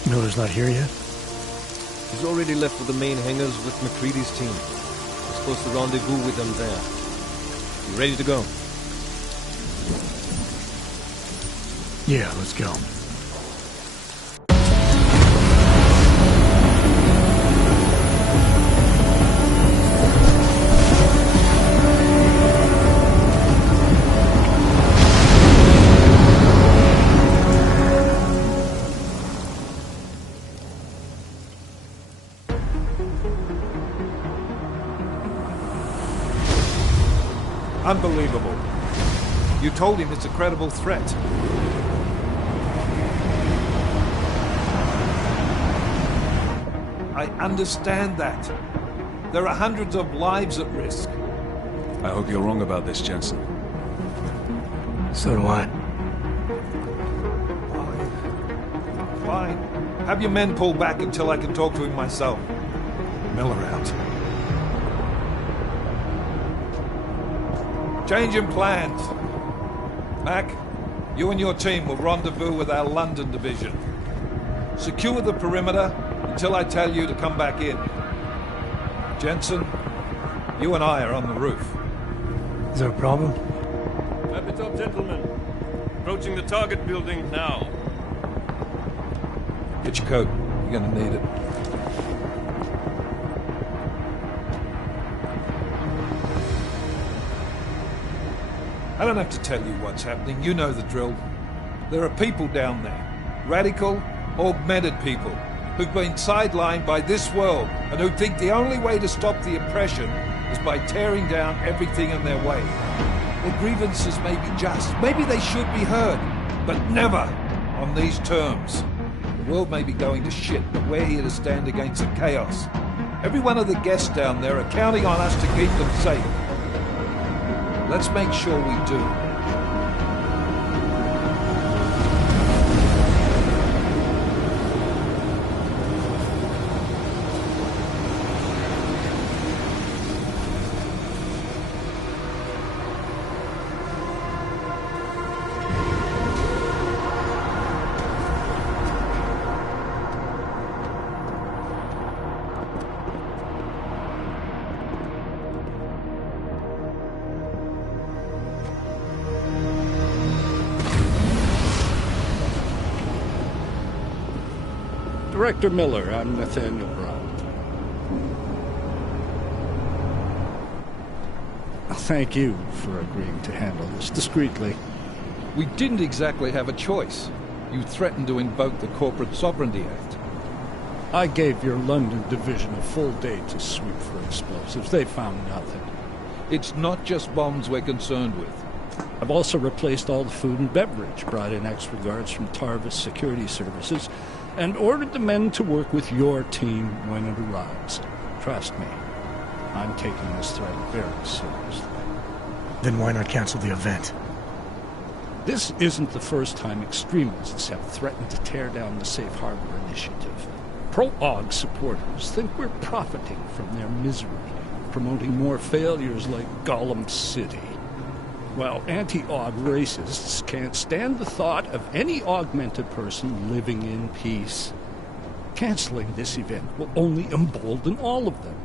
Miller's not here yet? He's already left for the main hangars with McCready's team. We're supposed to rendezvous with them there. You ready to go? Yeah, let's go. Unbelievable. You told him it's a credible threat. I understand that. There are hundreds of lives at risk. I hope you're wrong about this, Jensen. So do I. Fine. Have your men pull back until I can talk to him myself. Miller out. Changing plans. Mac, you and your team will rendezvous with our London division. Secure the perimeter until I tell you to come back in. Jensen, you and I are on the roof. Is there a problem? Wrap it up, gentlemen. Approaching the target building now. Get your coat. You're gonna need it. I don't have to tell you what's happening. You know the drill. There are people down there. Radical, augmented people who've been sidelined by this world and who think the only way to stop the oppression is by tearing down everything in their way. Their grievances may be just. Maybe they should be heard. But never on these terms. The world may be going to shit, but we're here to stand against the chaos. Every one of the guests down there are counting on us to keep them safe. Let's make sure we do. Director Miller, I'm Nathaniel Brown. Thank you for agreeing to handle this discreetly. We didn't exactly have a choice. You threatened to invoke the Corporate Sovereignty Act. I gave your London division a full day to sweep for explosives. They found nothing. It's not just bombs we're concerned with. I've also replaced all the food and beverage, brought in extra guards from Tarvis Security Services, and ordered the men to work with your team when it arrives. Trust me, I'm taking this threat very seriously. Then why not cancel the event? This isn't the first time extremists have threatened to tear down the Safe Harbor Initiative. Pro-AUG supporters think we're profiting from their misery, promoting more failures like Gollum City. While anti-AUG racists can't stand the thought of any augmented person living in peace. Canceling this event will only embolden all of them.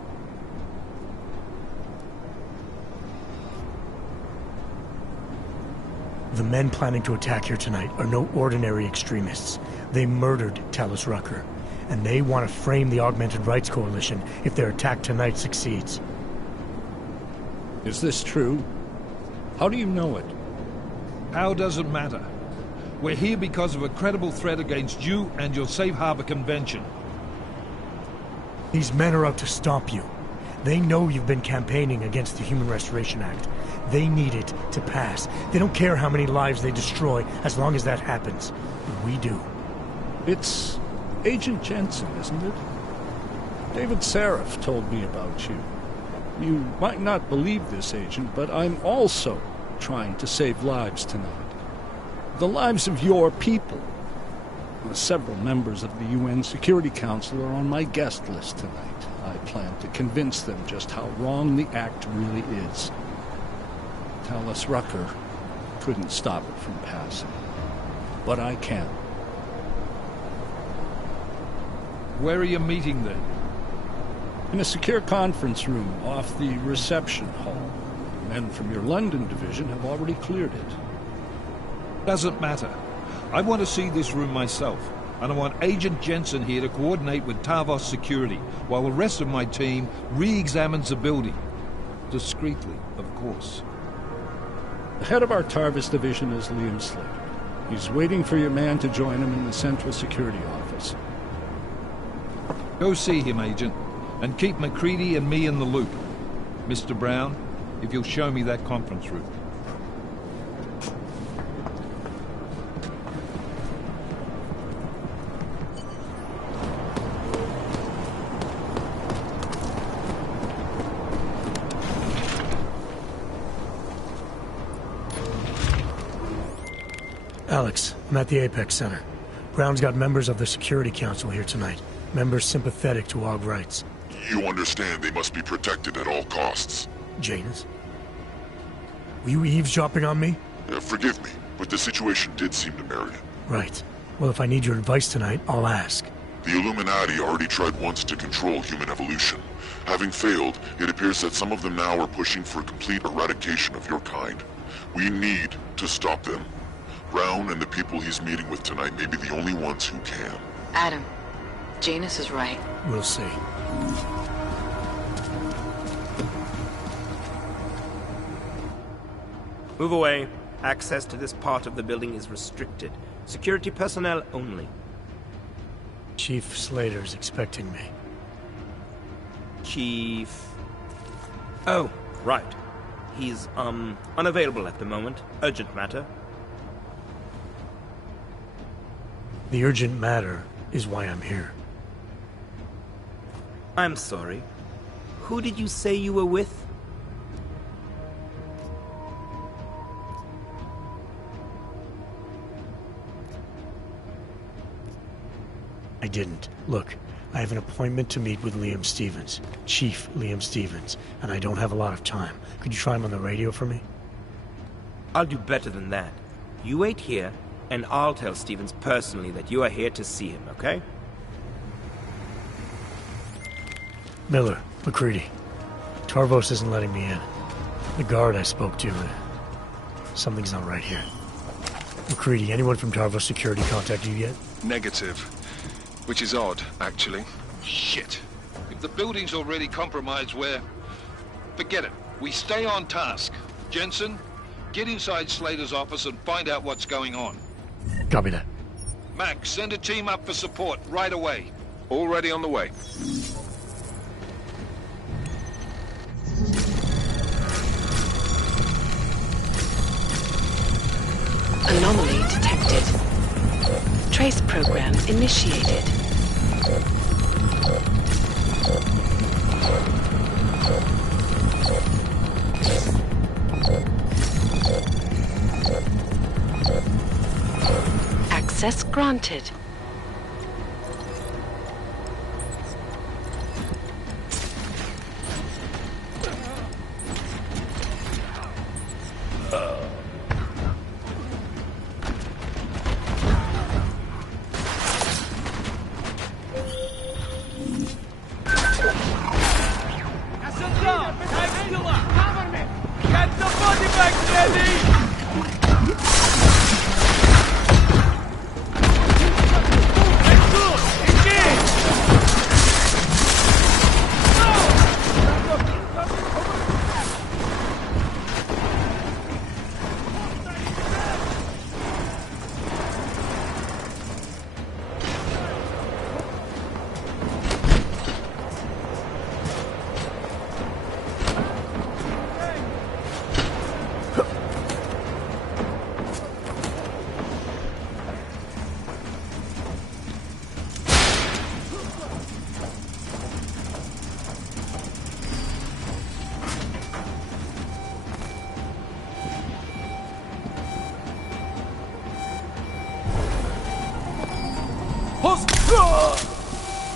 The men planning to attack here tonight are no ordinary extremists. They murdered Talus Rucker, and they want to frame the Augmented Rights Coalition if their attack tonight succeeds. Is this true? How do you know it? How doesn't matter. We're here because of a credible threat against you and your Safe Harbor Convention. These men are out to stop you. They know you've been campaigning against the Human Restoration Act. They need it to pass. They don't care how many lives they destroy, as long as that happens. And we do. It's Agent Jensen, isn't it? David Seraph told me about you. You might not believe this, Agent, but I'm also trying to save lives tonight. The lives of your people. Several members of the UN Security Council are on my guest list tonight. I plan to convince them just how wrong the act really is. Talus Rucker couldn't stop it from passing. But I can. Where are you meeting then? In a secure conference room off the reception hall. Men from your London division have already cleared it. Doesn't matter. I want to see this room myself, and I want Agent Jensen here to coordinate with Tarvos Security, while the rest of my team re-examines the building. Discreetly, of course. The head of our Tarvis division is Liam Slater. He's waiting for your man to join him in the Central Security Office. Go see him, Agent, and keep McCready and me in the loop. Mr. Brown, if you'll show me that conference room. Alex, I'm at the Apex Center. Brown's got members of the Security Council here tonight. Members sympathetic to AUG rights. You understand they must be protected at all costs. Janus? Were you eavesdropping on me? Forgive me, but the situation did seem to merit it. Right. Well, if I need your advice tonight, I'll ask. The Illuminati already tried once to control human evolution. Having failed, it appears that some of them now are pushing for complete eradication of your kind. We need to stop them. Brown and the people he's meeting with tonight may be the only ones who can. Adam, Janus is right. We'll see. Move away. Access to this part of the building is restricted. Security personnel only. Chief Slater's expecting me. Chief... Oh, right. He's, unavailable at the moment. Urgent matter. The urgent matter is why I'm here. I'm sorry. Who did you say you were with? I didn't. Look, I have an appointment to meet with Liam Stevens, Chief Liam Stevens, and I don't have a lot of time. Could you try him on the radio for me? I'll do better than that. You wait here, and I'll tell Stevens personally that you are here to see him, okay? Miller, McCready. Tarvos isn't letting me in. The guard I spoke to, something's not right here. McCready, anyone from Tarvos Security contacted you yet? Negative. Which is odd, actually. Shit. If the building's already compromised, forget it. We stay on task. Jensen, get inside Slater's office and find out what's going on. Copy that. Max, send a team up for support right away. Already on the way. Anomaly detected. Trace program initiated. Access granted.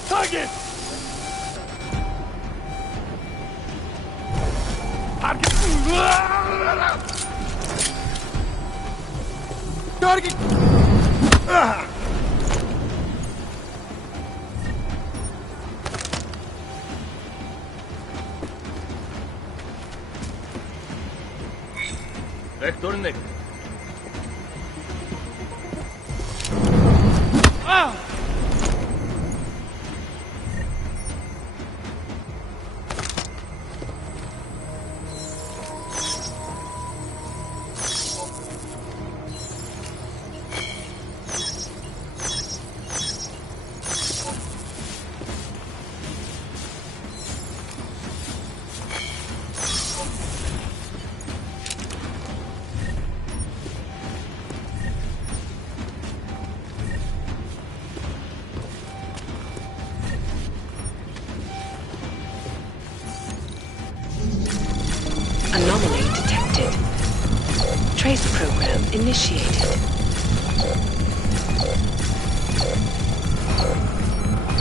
Target! Target! Vector negative. Anomaly detected. Trace program initiated.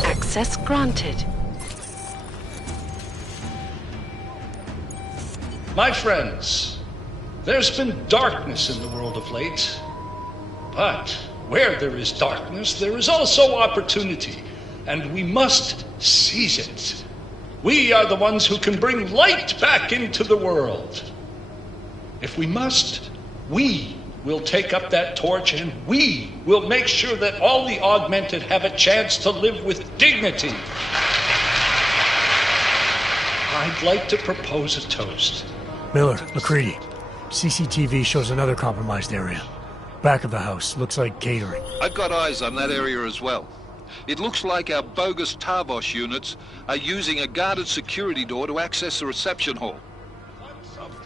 Access granted. My friends, there's been darkness in the world of late. But where there is darkness, there is also opportunity, and we must seize it. We are the ones who can bring light back into the world. If we must, we will take up that torch, and we will make sure that all the augmented have a chance to live with dignity. I'd like to propose a toast. Miller, McCready. CCTV shows another compromised area. Back of the house. Looks like catering. I've got eyes on that area as well. It looks like our bogus Tavos units are using a guarded security door to access the reception hall.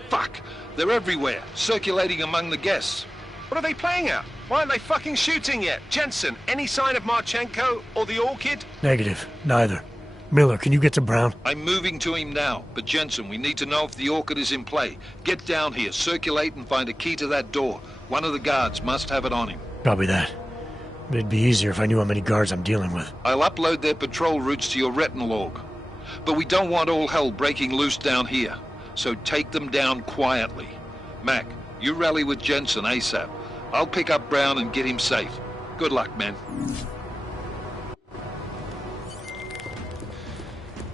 Fuck! They're everywhere, circulating among the guests. What are they playing at? Why aren't they fucking shooting yet? Jensen, any sign of Marchenko or the Orchid? Negative. Neither. Miller, can you get to Brown? I'm moving to him now, but Jensen, we need to know if the Orchid is in play. Get down here, circulate and find a key to that door. One of the guards must have it on him. Copy that. It'd be easier if I knew how many guards I'm dealing with. I'll upload their patrol routes to your retinal log. But we don't want all hell breaking loose down here. So take them down quietly. Mac, you rally with Jensen ASAP. I'll pick up Brown and get him safe. Good luck, man.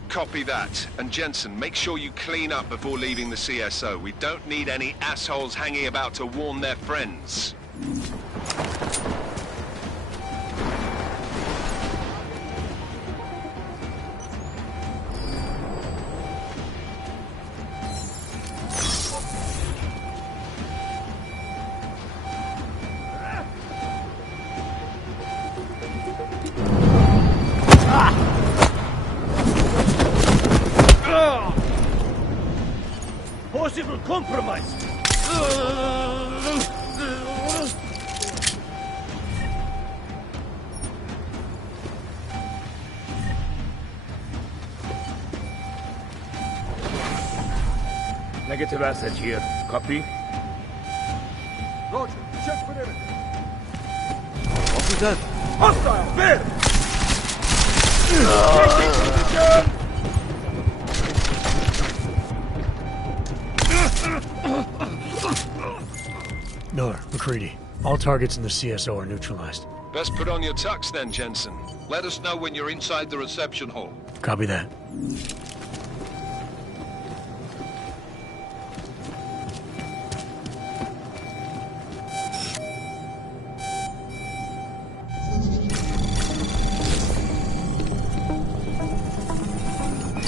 Copy that. And Jensen, make sure you clean up before leaving the CSO. We don't need any assholes hanging about to warn their friends. possible compromise. Negative asset here. Copy? Roger, check perimeter. Copy that. Hostile, there! Miller, McCready, all targets in the CSO are neutralized. Best put on your tux then, Jensen. Let us know when you're inside the reception hall. Copy that.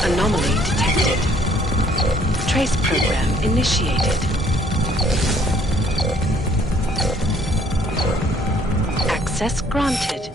Anomaly detected. Trace program initiated. Access granted.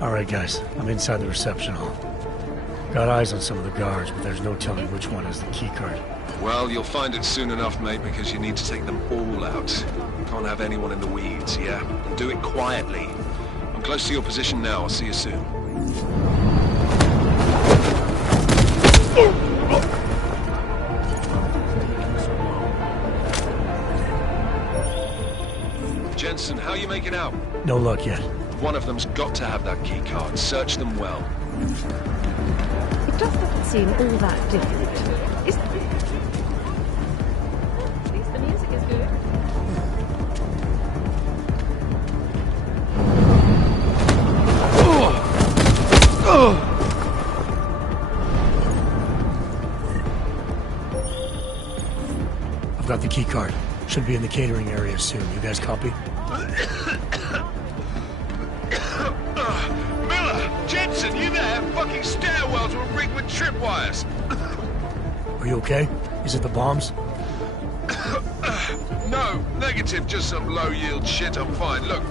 Alright guys, I'm inside the reception hall. Got eyes on some of the guards, but there's no telling which one has the keycard. Well, you'll find it soon enough, mate, because you need to take them all out. Can't have anyone in the weeds, yeah? And do it quietly. I'm close to your position now. I'll see you soon. Jensen, how you making out? No luck yet. One of them's got to have that key card. Search them well. It just doesn't seem all that different, is it? At least the music is good. I've got the key card. Should be in the catering area soon. You guys copy? Miller! Jensen, you there? Fucking stairwells were rigged with tripwires. Are you okay? Is it the bombs? No, negative. Just some low-yield shit. I'm fine. Look,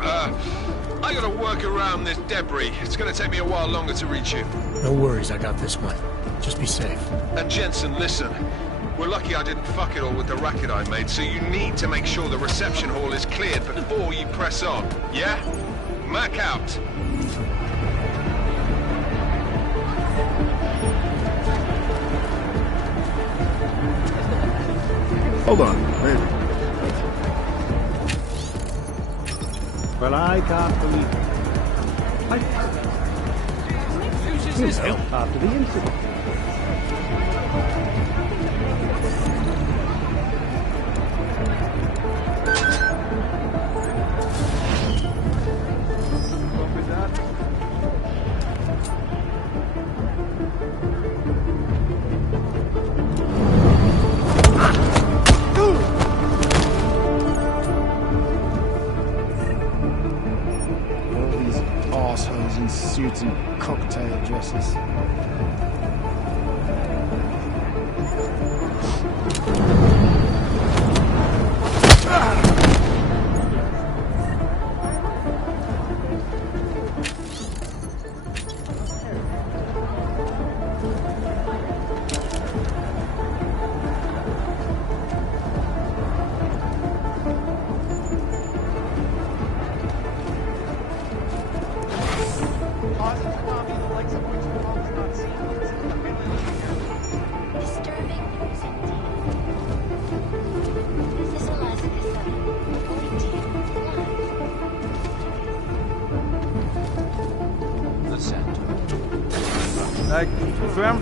I gotta work around this debris. It's gonna take me a while longer to reach you. No worries, I got this one. Just be safe. And Jensen, listen. We're lucky I didn't fuck it all with the racket I made, so you need to make sure the reception hall is cleared before you press on, yeah? Mac out. Hold on, wait. Well, I can't believe it. Who's help after the incident? In suits and cocktail dresses. Causes the copy the likes of which the world has not seen. Like, swim?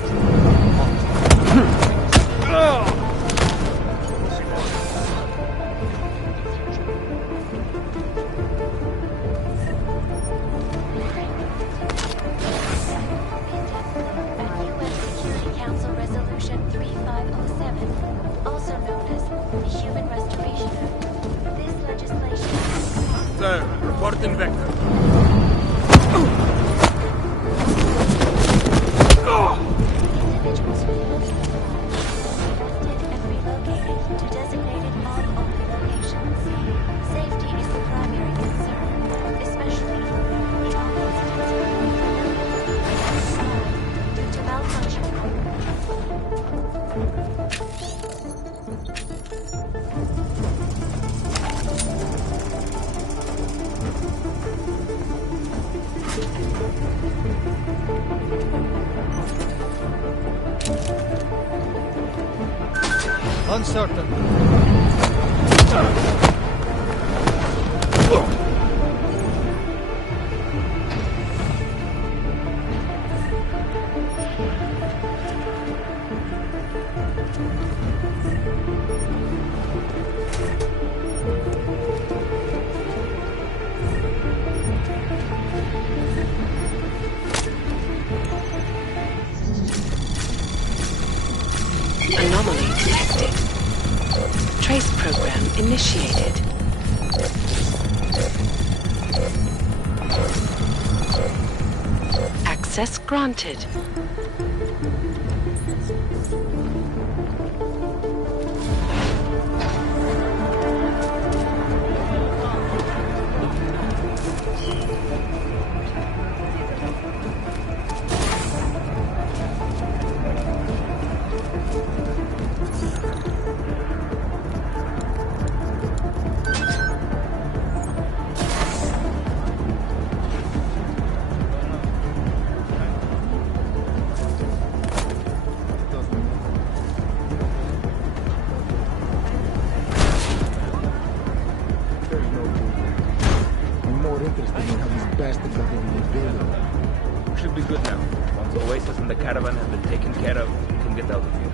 Council Resolution 3507, also known as the Human Restoration Act. This legislation... Sir, reporting vector. Individuals arrested and relocated to designated mod-only locations. Safety is the primary concern, especially for the all-residents due to malfunction. Uncertain. Anomaly detected. Trace program initiated. Access granted. Should be good now. Once the Oasis and the caravan have been taken care of, we can get out of here.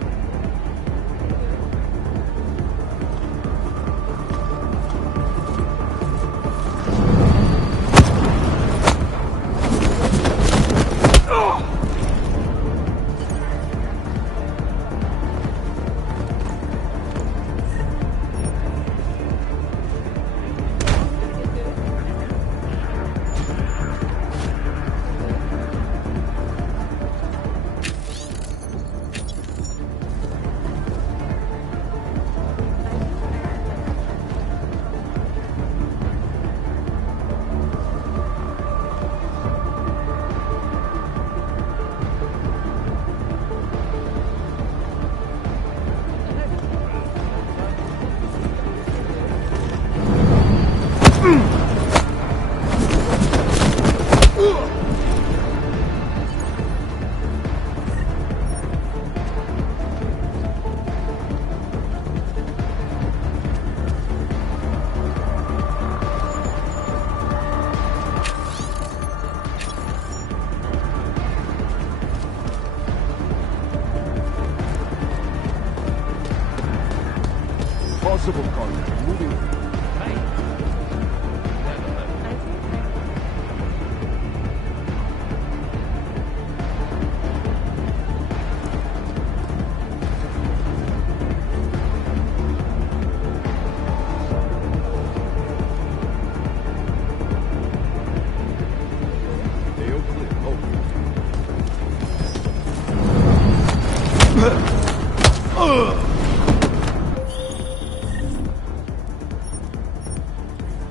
Possible contact. Moving.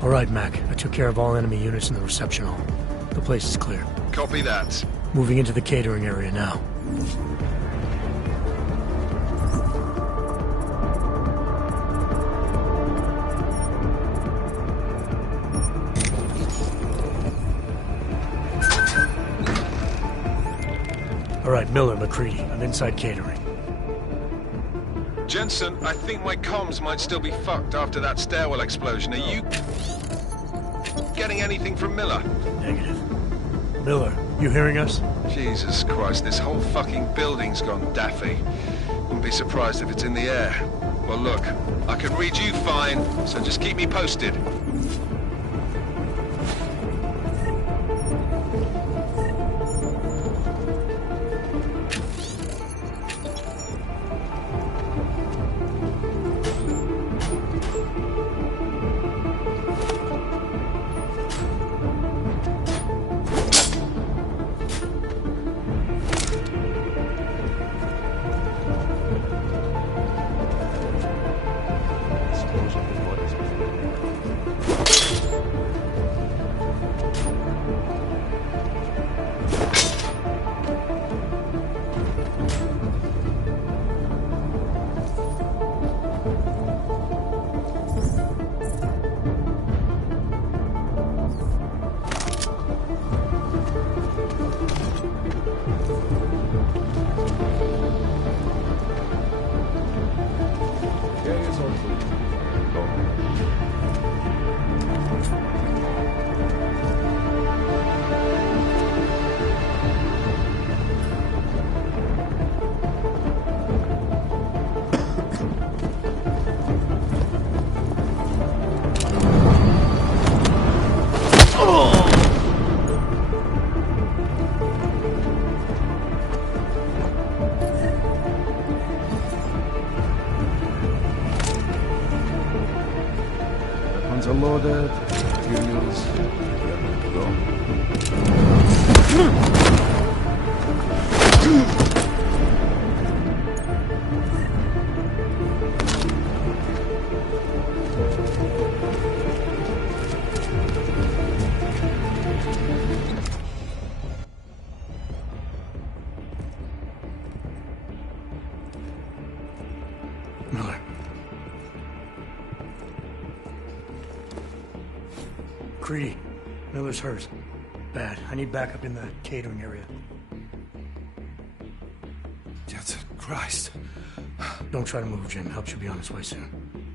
All right, Mac. I took care of all enemy units in the reception hall. The place is clear. Copy that. Moving into the catering area now. All right, Miller, McCready. I'm inside catering. Jensen, I think my comms might still be fucked after that stairwell explosion. Are you getting anything from Miller? Negative. Miller, you hearing us? Jesus Christ, this whole fucking building's gone daffy. Wouldn't be surprised if it's in the air. Well, look, I can read you fine, so just keep me posted. Weapons are loaded, materials ready to go. Miller. Creedy, Miller's hurt. Bad. I need backup in the catering area. Jensen, Christ. Don't try to move, Jim. Help should be on its way soon.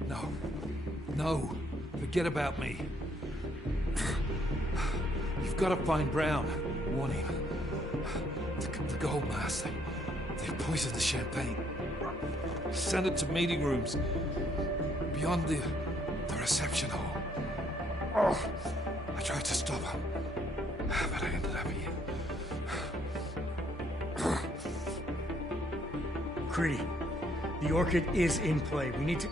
No. No. Forget about me. You've got to find Brown. Warn him. The gold mask. They've poisoned the champagne. Send it to meeting rooms. Beyond the reception hall. Oh, I tried to stop him. But I ended up here. Creedy, the Orchid is in play. We need to...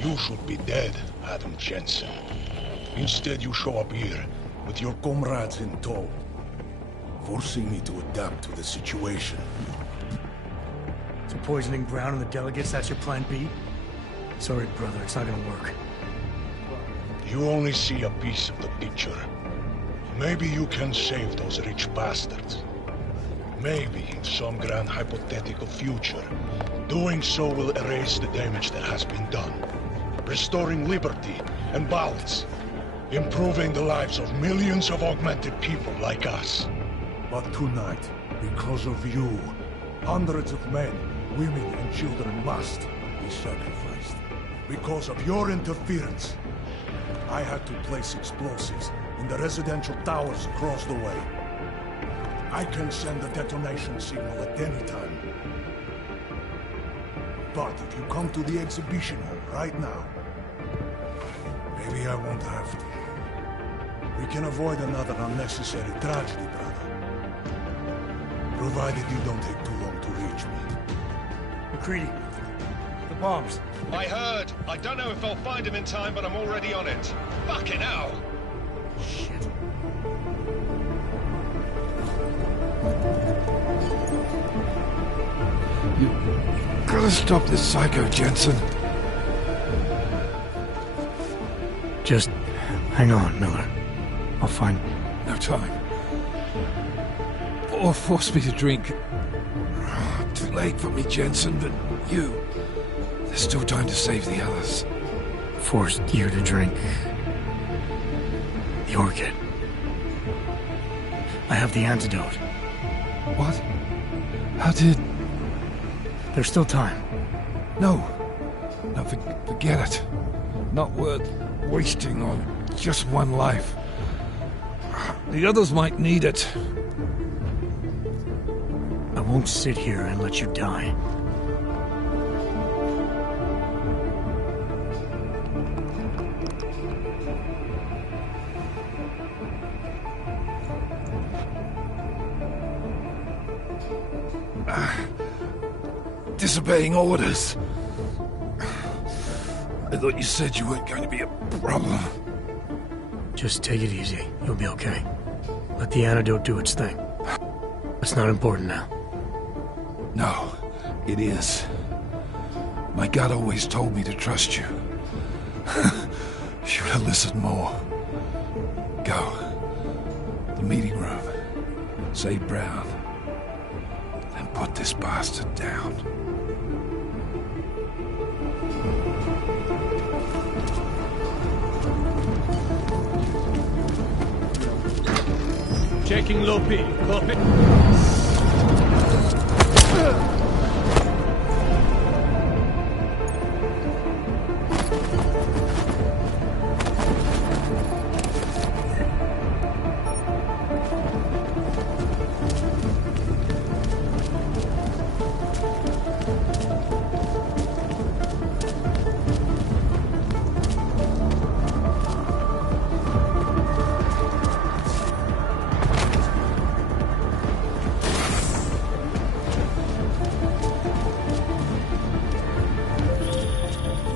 You should be dead, Adam Jensen. Instead, you show up here with your comrades in tow, forcing me to adapt to the situation. So poisoning Brown and the delegates, that's your plan B? Sorry, brother, it's not gonna work. You only see a piece of the picture. Maybe you can save those rich bastards. Maybe in some grand hypothetical future, doing so will erase the damage that has been done, restoring liberty and balance, improving the lives of millions of augmented people like us. But tonight, because of you, hundreds of men, women and children must be sacrificed. Because of your interference, I had to place explosives in the residential towers across the way. I can send a detonation signal at any time. But if you come to the exhibition hall right now, maybe I won't have to. We can avoid another unnecessary tragedy, brother. Provided you don't take too long to reach me. McCready, the bombs. I heard. I don't know if I'll find him in time, but I'm already on it. Fucking hell! Shit. You gotta stop this psycho, Jensen. Just hang on, Miller. I'll find... No time. Or force me to drink. Too late for me, Jensen, but you... There's still time to save the others. Forced you to drink... the Orchid. I have the antidote. What? How did... There's still time. No. No, forget it. Not worth wasting on just one life. The others might need it. I won't sit here and let you die. Disobeying orders. I thought you said you weren't going to be a problem. Just take it easy. You'll be okay. Let the antidote do its thing. That's not important now. No, it is. My gut always told me to trust you. Should have listened more. Go. The meeting room. Save Brown. Then put this bastard down. Checking low P. Copy.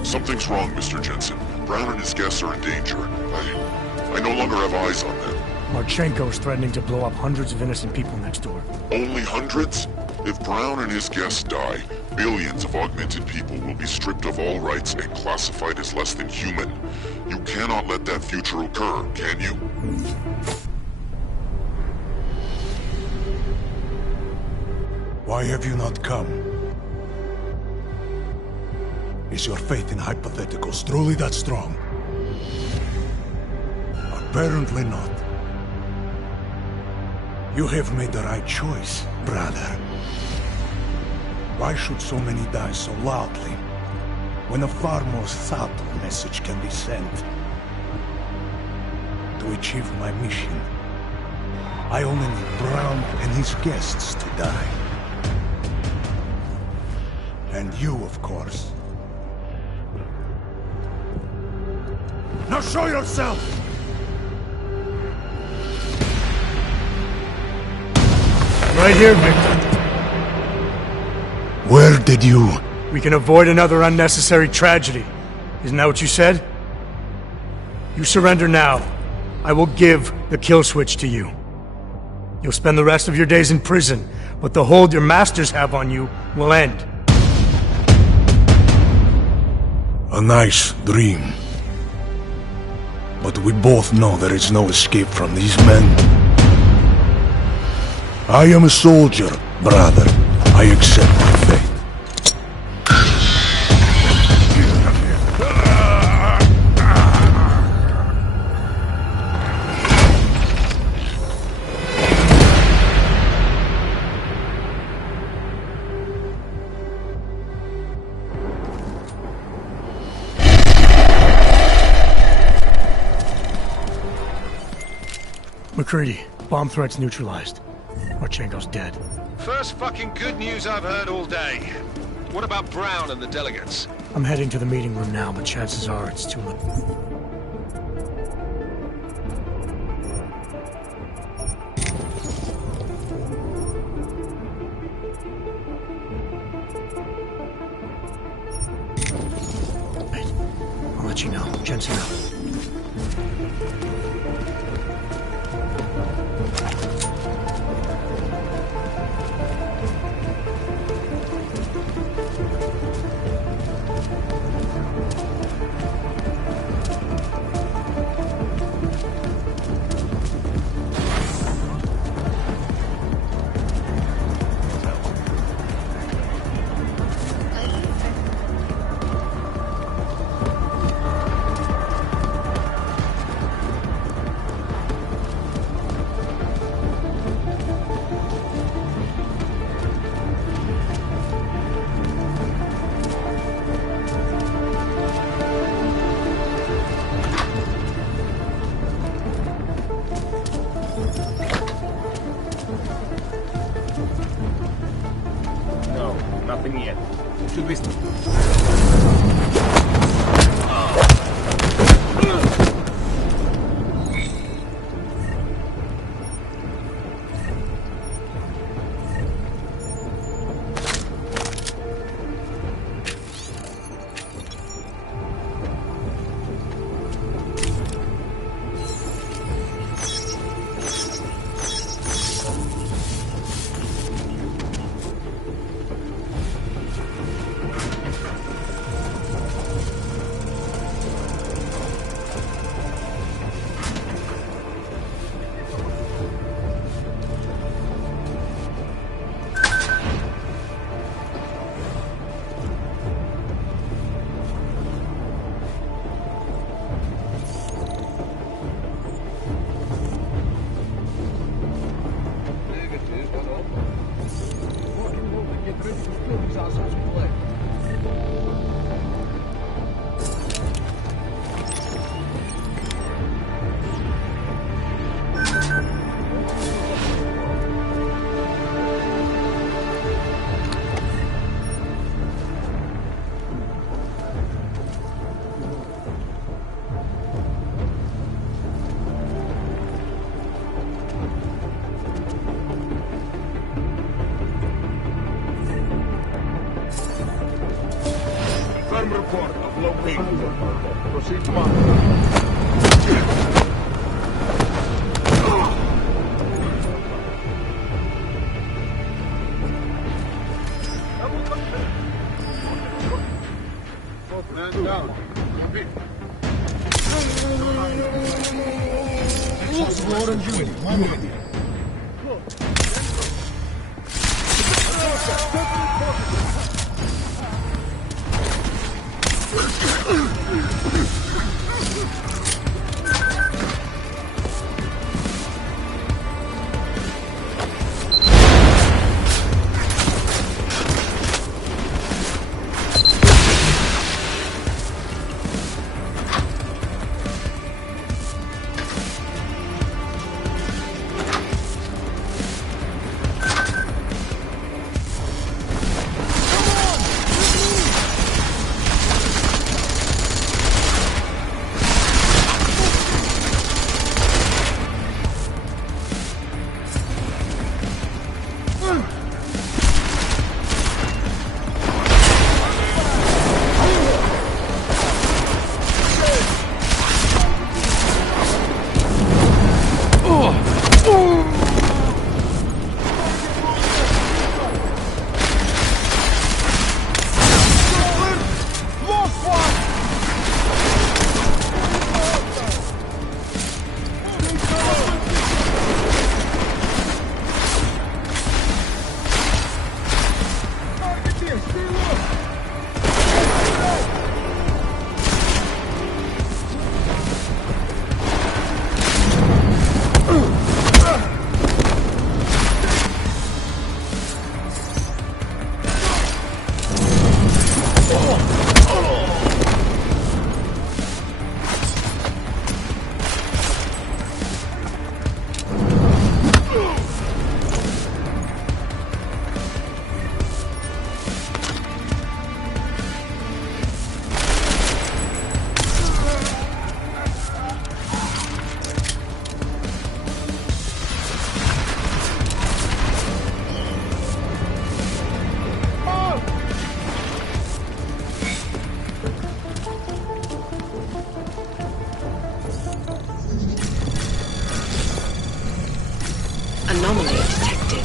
Something's wrong, Mr. Jensen. Brown and his guests are in danger. I no longer have eyes on them. Marchenko's threatening to blow up hundreds of innocent people next door. Only hundreds? If Brown and his guests die, billions of augmented people will be stripped of all rights and classified as less than human. You cannot let that future occur, can you? Why have you not come? Is your faith in hypotheticals truly that strong? Apparently not. You have made the right choice, brother. Why should so many die so loudly, when a far more subtle message can be sent? To achieve my mission, I only need Brown and his guests to die. And you, of course. Now show yourself! Right here, Victor. Where did you... We can avoid another unnecessary tragedy. Isn't that what you said? You surrender now. I will give the kill switch to you. You'll spend the rest of your days in prison, but the hold your masters have on you will end. A nice dream. But we both know there is no escape from these men. I am a soldier, brother. I accept my fate. McCready, bomb threats neutralized. Marchenko's dead. First fucking good news I've heard all day. What about Brown and the delegates? I'm heading to the meeting room now, but chances are it's too late. Wait, I'll let you know. Jensen out. located. Proceed to monitor. Man down. Orange unit, 1 minute. Anomaly detected.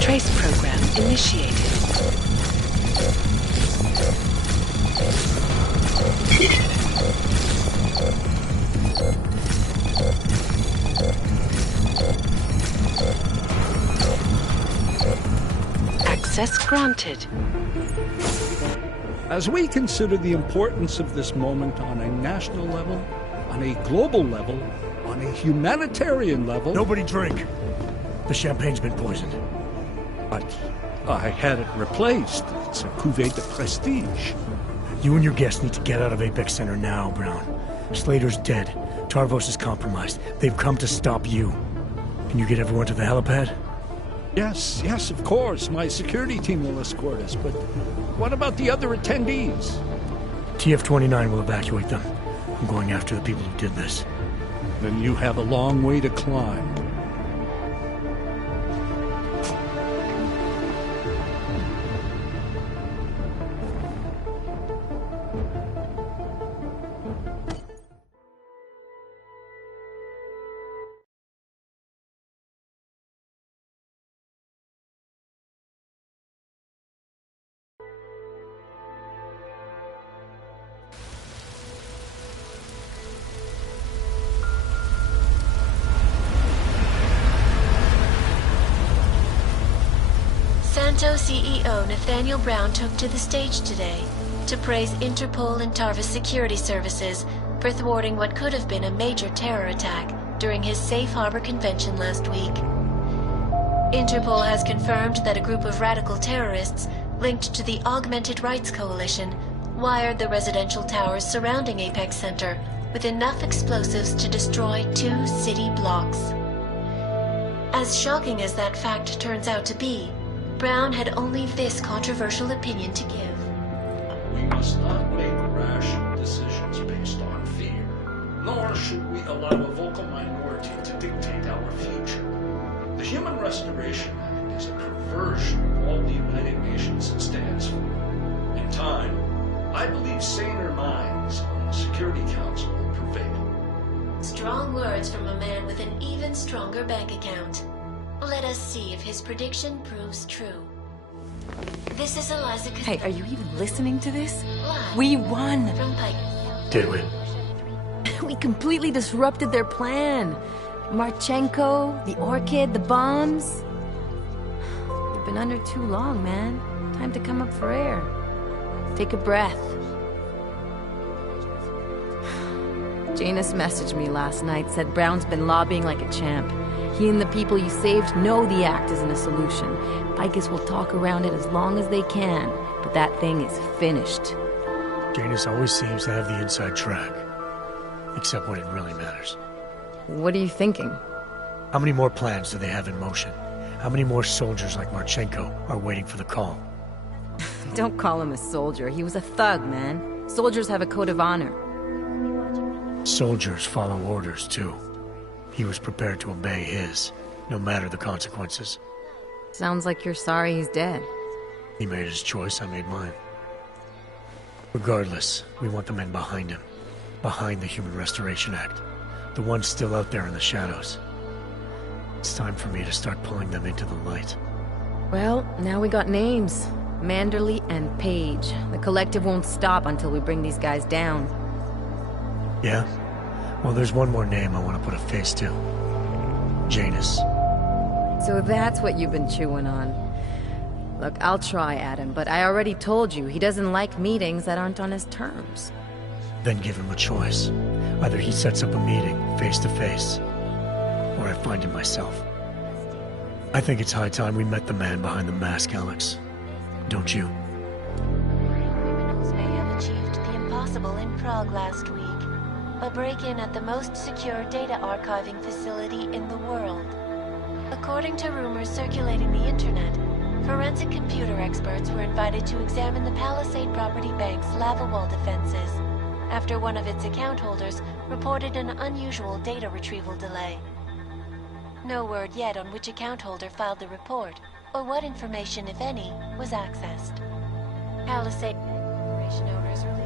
Trace program initiated. Access granted. As we consider the importance of this moment on a national level, on a global level, on a humanitarian level... Nobody drink. The champagne's been poisoned. But I had it replaced. It's a cuvée de prestige. You and your guests need to get out of Apex Center now, Brown. Slater's dead. Tarvos is compromised. They've come to stop you. Can you get everyone to the helipad? Yes, of course. My security team will escort us, but what about the other attendees? TF-29 will evacuate them. I'm going after the people who did this. Then you have a long way to climb. Santo CEO Nathaniel Brown took to the stage today to praise Interpol and Tarvis security services for thwarting what could have been a major terror attack during his Safe Harbor convention last week. Interpol has confirmed that a group of radical terrorists linked to the Augmented Rights Coalition wired the residential towers surrounding Apex Center with enough explosives to destroy 2 city blocks. As shocking as that fact turns out to be, Brown had only this controversial opinion to give. We must not make rash decisions based on fear, nor should we allow a vocal minority to dictate our future. The Human Restoration Act is a perversion of all the United Nations stands for. In time, I believe saner minds on the Security Council will prevail. Strong words from a man with an even stronger bank account. Let us see if his prediction proves true. This is Eliza. Hey, are you even listening to this? Live We won! from Pike. Did we? We completely disrupted their plan. Marchenko, the Orchid, the bombs. You've been under too long, man. Time to come up for air. Take a breath. Janus messaged me last night, said Brown's been lobbying like a champ. He and the people you saved know the act isn't a solution. Picus will talk around it as long as they can, but that thing is finished. Janus always seems to have the inside track. Except when it really matters. What are you thinking? How many more plans do they have in motion? How many more soldiers like Marchenko are waiting for the call? Don't call him a soldier. He was a thug, man. Soldiers have a code of honor. Soldiers follow orders, too. He was prepared to obey his, no matter the consequences. Sounds like you're sorry he's dead. He made his choice, I made mine. Regardless, we want the men behind him. Behind the Human Restoration Act. The ones still out there in the shadows. It's time for me to start pulling them into the light. Well, now we got names. Manderley and Page. The collective won't stop until we bring these guys down. Yeah? Well, there's one more name I want to put a face to. Janus. So that's what you've been chewing on. Look, I'll try, Adam, but I already told you, he doesn't like meetings that aren't on his terms. Then give him a choice. Either he sets up a meeting, face to face, or I find him myself. I think it's high time we met the man behind the mask, Alex. Don't you? Criminals may have achieved the impossible in Prague last week. A break-in at the most secure data archiving facility in the world. According to rumors circulating the internet, forensic computer experts were invited to examine the Palisade Property Bank's lava wall defenses after one of its account holders reported an unusual data retrieval delay. No word yet on which account holder filed the report, or what information, if any, was accessed. Palisade Corporation owners released.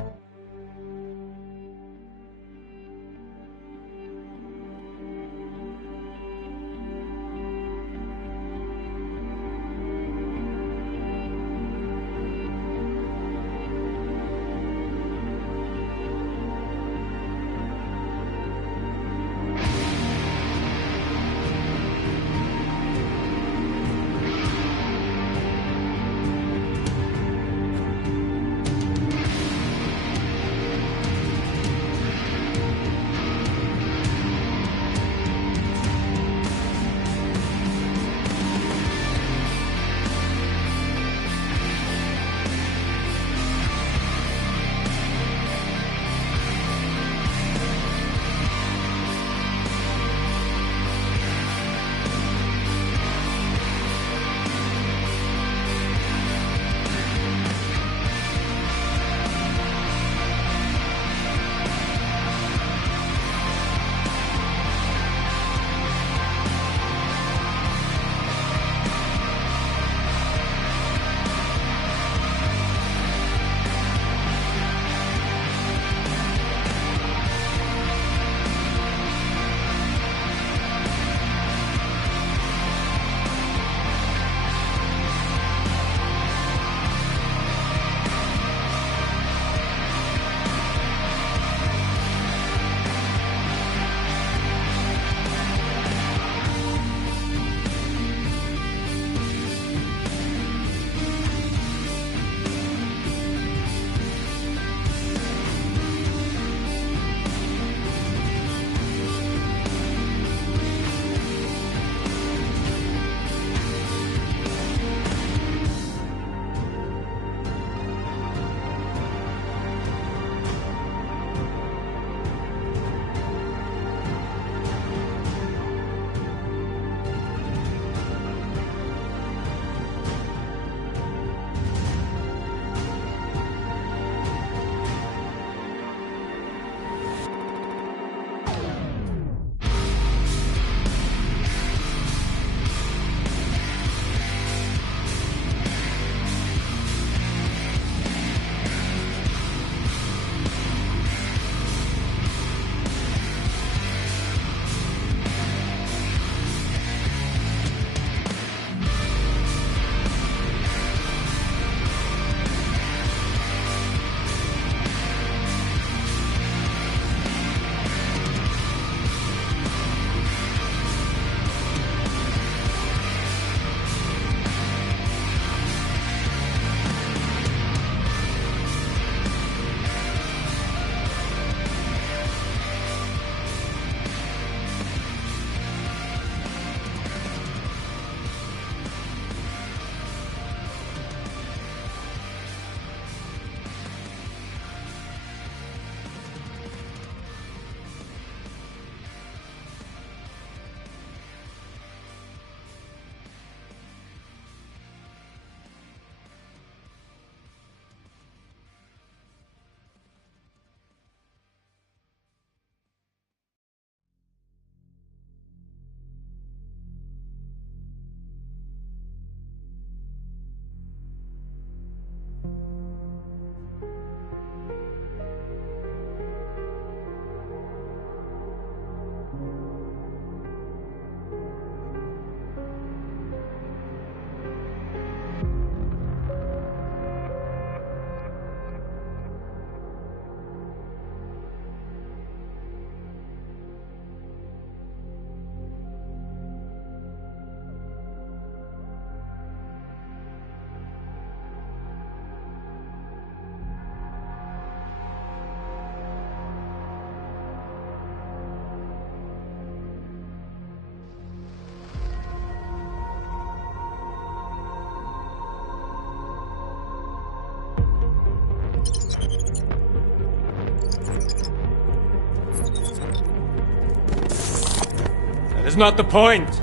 That's not the point.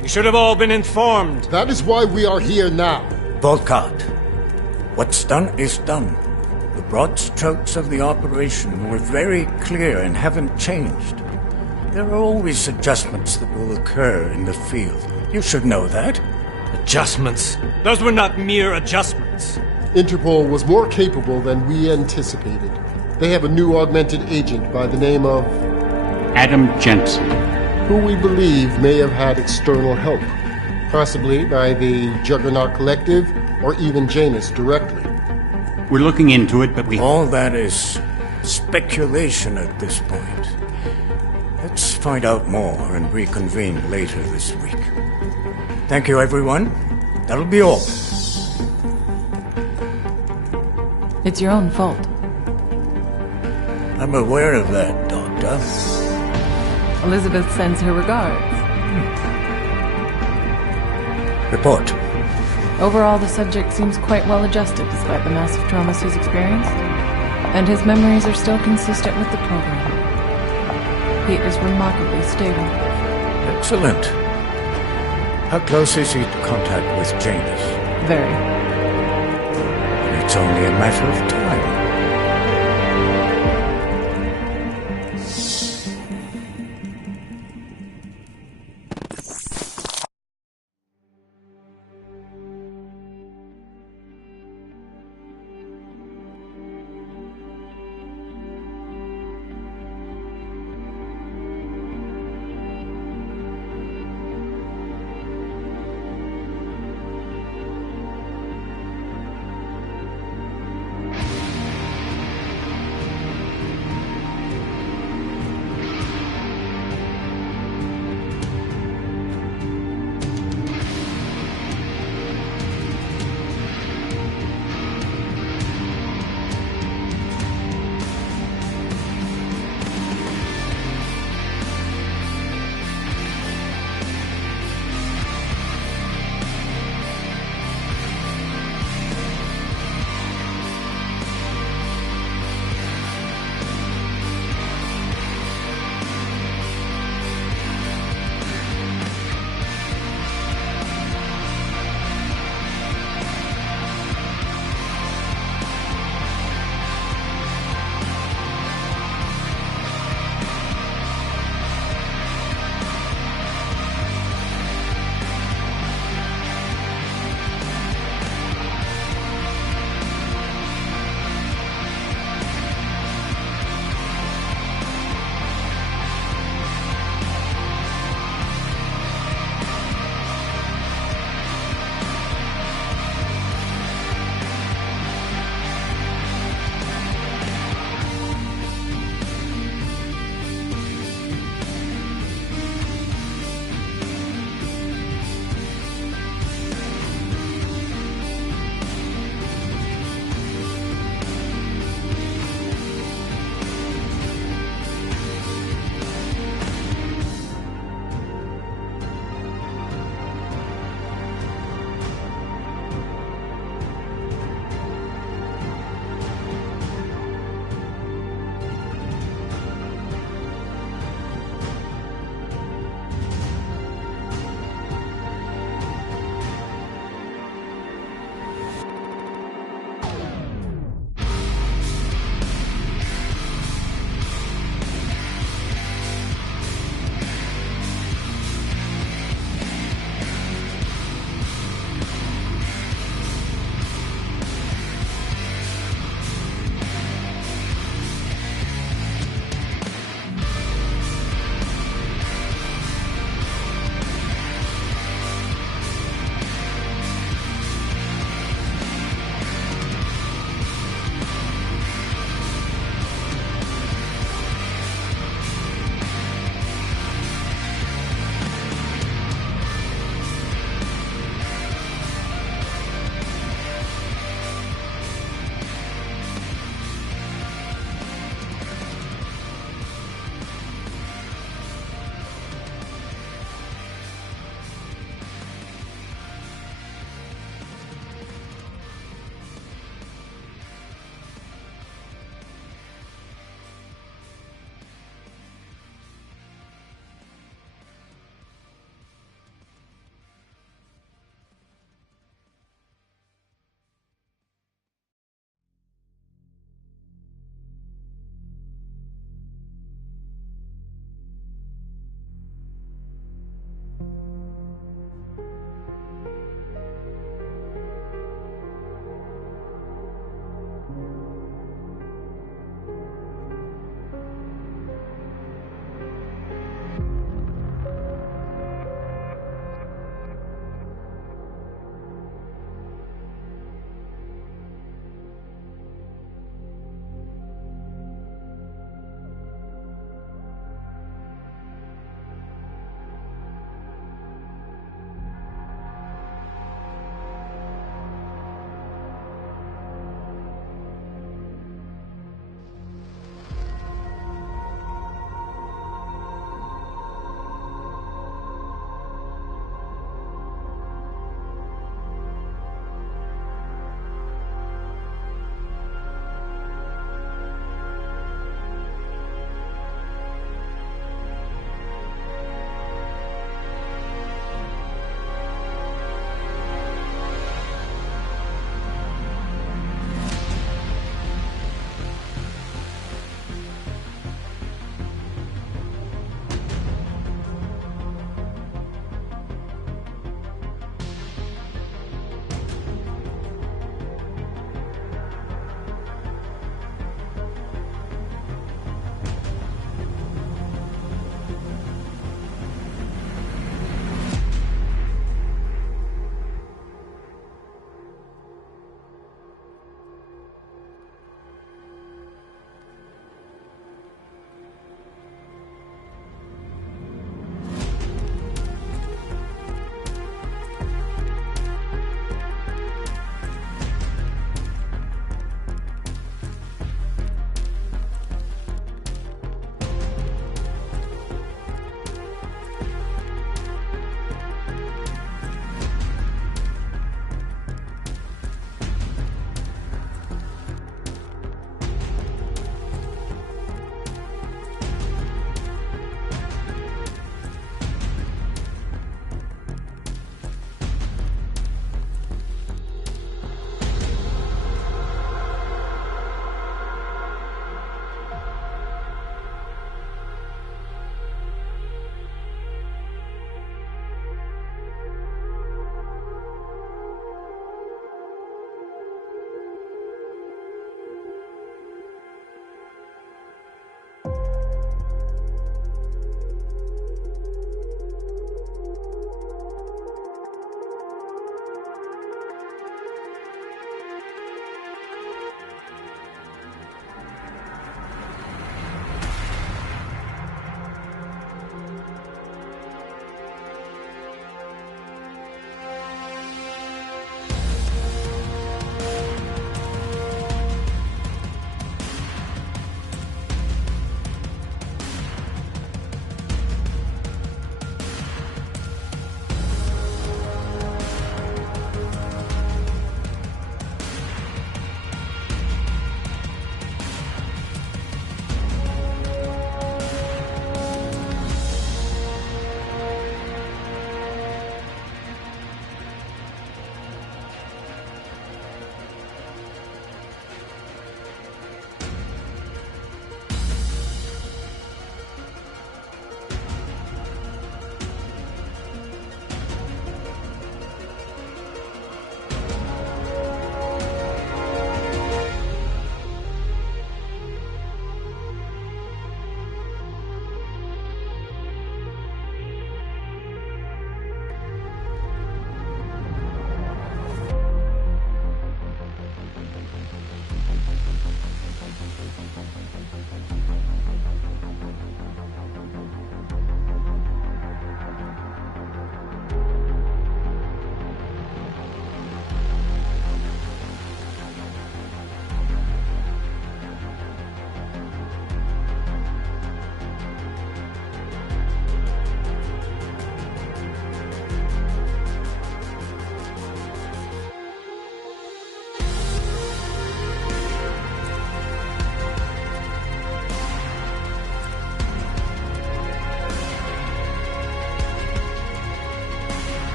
You should have all been informed. That is why we are here now. Volkart, what's done is done. The broad strokes of the operation were very clear and haven't changed. There are always adjustments that will occur in the field. You should know that. Adjustments? Those were not mere adjustments. Interpol was more capable than we anticipated. They have a new augmented agent by the name of... Adam Jensen. Who we believe may have had external help. Possibly by the Juggernaut Collective, or even Janus directly. We're looking into it, but we... All that is speculation at this point. Let's find out more and reconvene later this week. Thank you, everyone. That'll be all. It's your own fault. I'm aware of that, Doctor. Elizabeth sends her regards. Report. Overall, the subject seems quite well adjusted despite the massive traumas he's experienced, and his memories are still consistent with the program. He is remarkably stable. Excellent. How close is he to contact with Janus? Very. It's only a matter of time.